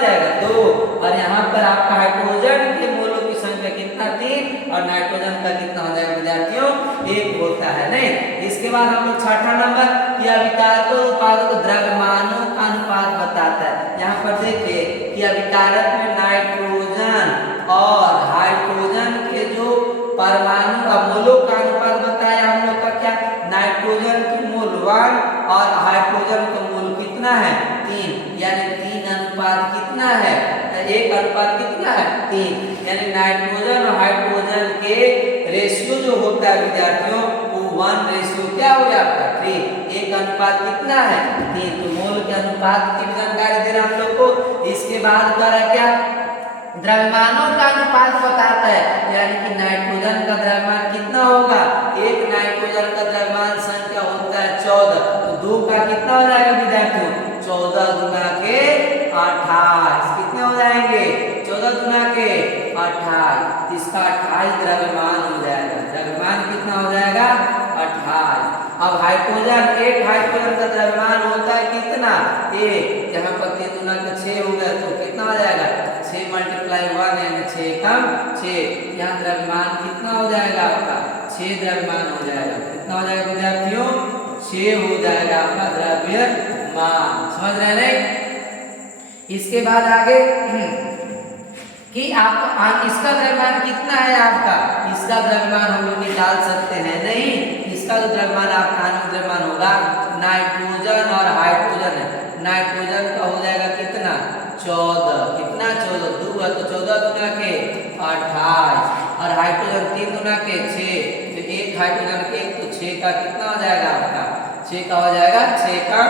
जाएगा 2, और यहाँ पर आपका हाइड्रोजन के मोलों की संख्या कितना 3 और नाइट्रोजन का कितना हो जाएगा विद्यार्थियों 1 होता है। नहीं, इसके बाद हम लोग छठा नंबर कि अभिकारक उत्पादों को द्रव्यमानों का अनुपात बताता है। यहाँ पर देखिए कि अभिकारक में नाइट्रोजन और हाइड्रोजन के जो परमाणु का मोलों का अनुपात बताया हम लोग का क्या, नाइट्रोजन की मोल 1 और हाइड्रोजन का मोल कितना है 3, यानी 3 अनुपात कितना है 1 अनुपात कितना है 3, यानी नाइट्रोजन और हाइड्रोजन के रेशियो जो होता है विद्यार्थियों वो 1 रेशियो क्या हो गया आपका 3, 1 अनुपात कितना है 3। तो मोल के अनुपात की भी जानकारी दे रहा हम लोग को। इसके बाद करा क्या, द्रव्यमानों का अनुपात बताता है, यानी कि नाइट्रोजन का द्रव्यमान कितना होगा, एक नाइट्रोजन का द्रव्यमान संख्या होता है 14, तो 2 का कितना हो जाएगा विद्यार्थियों 14 गुना के 28, कितने हो जाएंगे 14 गुना के 28, इसका 28 द्रव्यमान हो जाएगा। द्रव्यमान कितना हो जाएगा 28। अब हाइड्रोजन, एक हाइड्रोजन का द्रव्यमान होता है कितना 1, यहाँ पर 3 गुना का 6 हो गया, तो कितना हो जाएगा 6 × 1 यानी 6 कम 6, यहाँ द्रव्यमान कितना हो जाएगा आपका 6 द्रव्यमान हो जाएगा। कितना हो जाएगा विद्यार्थियों 6 हो जाएगा आपका द्रव्यमान। समझ रहे नहीं। इसके बाद आगे कि आपका इसका द्रव्यमान कितना है आपका, इसका द्रव्यमान हम लोग निकाल सकते हैं नहीं, इसका जो द्रव्यमान आपका आणविक द्रव्यमान होगा नाइट्रोजन और हाइड्रोजन है, नाइट्रोजन का हो जाएगा कितना 14, कितना 14 2 है तो 14 गुना के 28, और हाइड्रोजन 3 गुना के 6, तो एक हाइड्रोजन के तो 6 का कितना हो जाएगा आपका 6 का हो जाएगा 6 का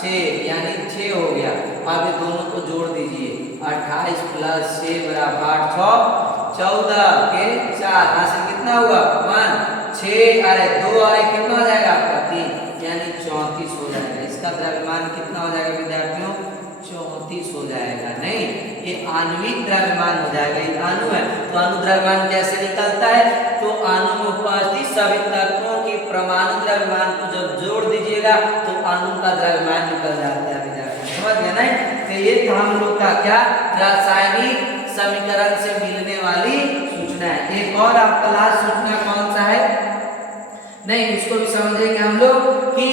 6 यानी 6 हो गया। अब ये दोनों को जोड़ दीजिए, 28 + 6 = 8 14 के 4, हासिल कितना हुआ 1 6, अरे 2 और 1 कितना हो जाएगा आपका 3, यानी 34 हो जाएगा। इसका द्रव्यमान कितना हो जाएगा विद्यार्थियों 34 हो जाएगा। नहीं, ये आणविक द्रव्यमान हो जाएगा। ये अणु है तो अणु द्रव्यमान कैसे निकलता है, तो अणु में उपस्थित सभी तत्वों के परमाणु द्रव्यमान को जब जोड़ दीजिएगा तो अणु का द्रव्यमान निकल जाता है विद्यार्थी। समझ गए नहीं। तो ये था हम लोग का क्या रासायनिक समीकरण से मिलने वाली सूचना है। एक और आपका लास्ट सूचना कौन सा है, नहीं उसको भी समझेंगे हम लोग कि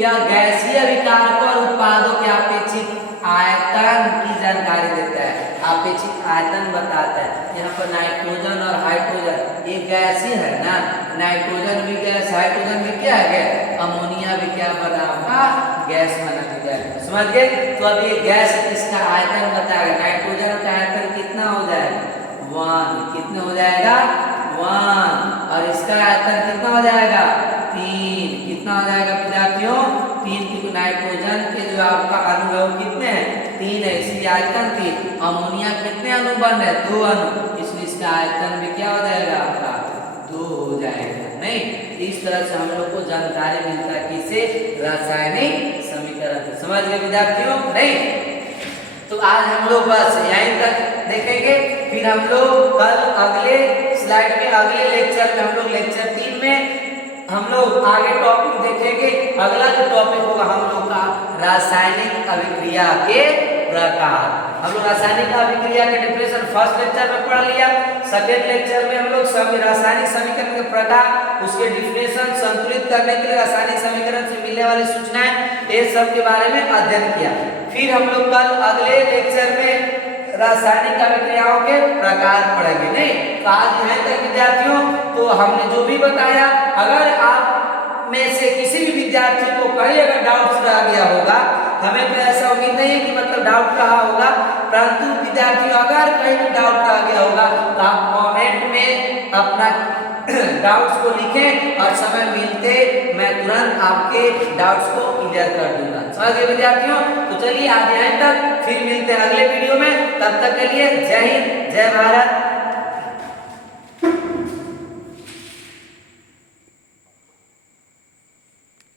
यह गैसीय अभिकारकों और उत्पादों के अपेक्षित आयतन की जानकारी देता है, अपेक्षित आयतन बताता है। यहाँ पर नाइट्रोजन और हाइड्रोजन ये गैस ही है ना, नाइट्रोजन भी गैस हाइड्रोजन भी क्या है, अमोनिया भी क्या बना आपका गैस बना है। समझ गए। तो अब ये गैस इसका आयतन बताएगा, नाइट्रोजन का आयतन कितना हो जाएगा 1, कितना हो जाएगा 1, और इसका आयतन कितना हो जाएगा 3, कितना हो जाएगा विद्यार्थियों 3, क्योंकि नाइट्रोजन के जो आपका अणु है वो कितने हैं 3 है, इसलिए आयतन 3। अमोनिया कितने अणु बन रहे 2 अणु, इसलिए इसका आयतन भी क्या हो जाएगा आपका 2 हो जाएगा। नहीं, इस तरह से हम लोग को जानकारी मिलता है किसे, रासायनिक समीकरण। समझ गए विद्यार्थियों। नहीं, तो आज हम लोग बस यहीं तक देखेंगे, फिर हम लोग कल अगले स्लाइड में अगले लेक्चर में हम लोग लेक्चर 3 में हम लोग आगे टॉपिक देखेंगे। अगला जो टॉपिक होगा हम लोग का रासायनिक अभिक्रिया के प्रकार। हम लोग रासायनिक अभिक्रिया के डेफिनेशन फर्स्ट लेक्चर में पढ़ लिया, सेकेंड लेक्चर में हम लोग सभी रासायनिक समीकरण के प्रकार, उसके डेफिनेशन, संतुलित करने के लिए रासायनिक समीकरण से मिलने वाली सूचनाएं, ये सब के बारे में अध्ययन किया। फिर हम लोग कल अगले लेक्चर में रासायनिक अभिक्रियाओं के प्रकार पढ़ेंगे। नहीं, तो आज यहाँ तक विद्यार्थियों, तो हमने जो भी बताया, अगर आप में से किसी भी विद्यार्थी को कहीं अगर डाउट्स रह गया होगा, हमें तो ऐसा उम्मीद नहीं है कि मतलब डाउट रहा होगा, परंतु विद्यार्थियों अगर कहीं भी डाउट रह गया होगा तो आप कमेंट में अपना डाउट्स को लिखें और समय मिलते मैं तुरंत आपके डाउट्स को क्लियर कर दूंगा। समझ गए विद्यार्थियों। तो चलिए आज यहाँ तक, फिर मिलते हैं अगले वीडियो में। तब तक के लिए जय हिंद, जय भारत।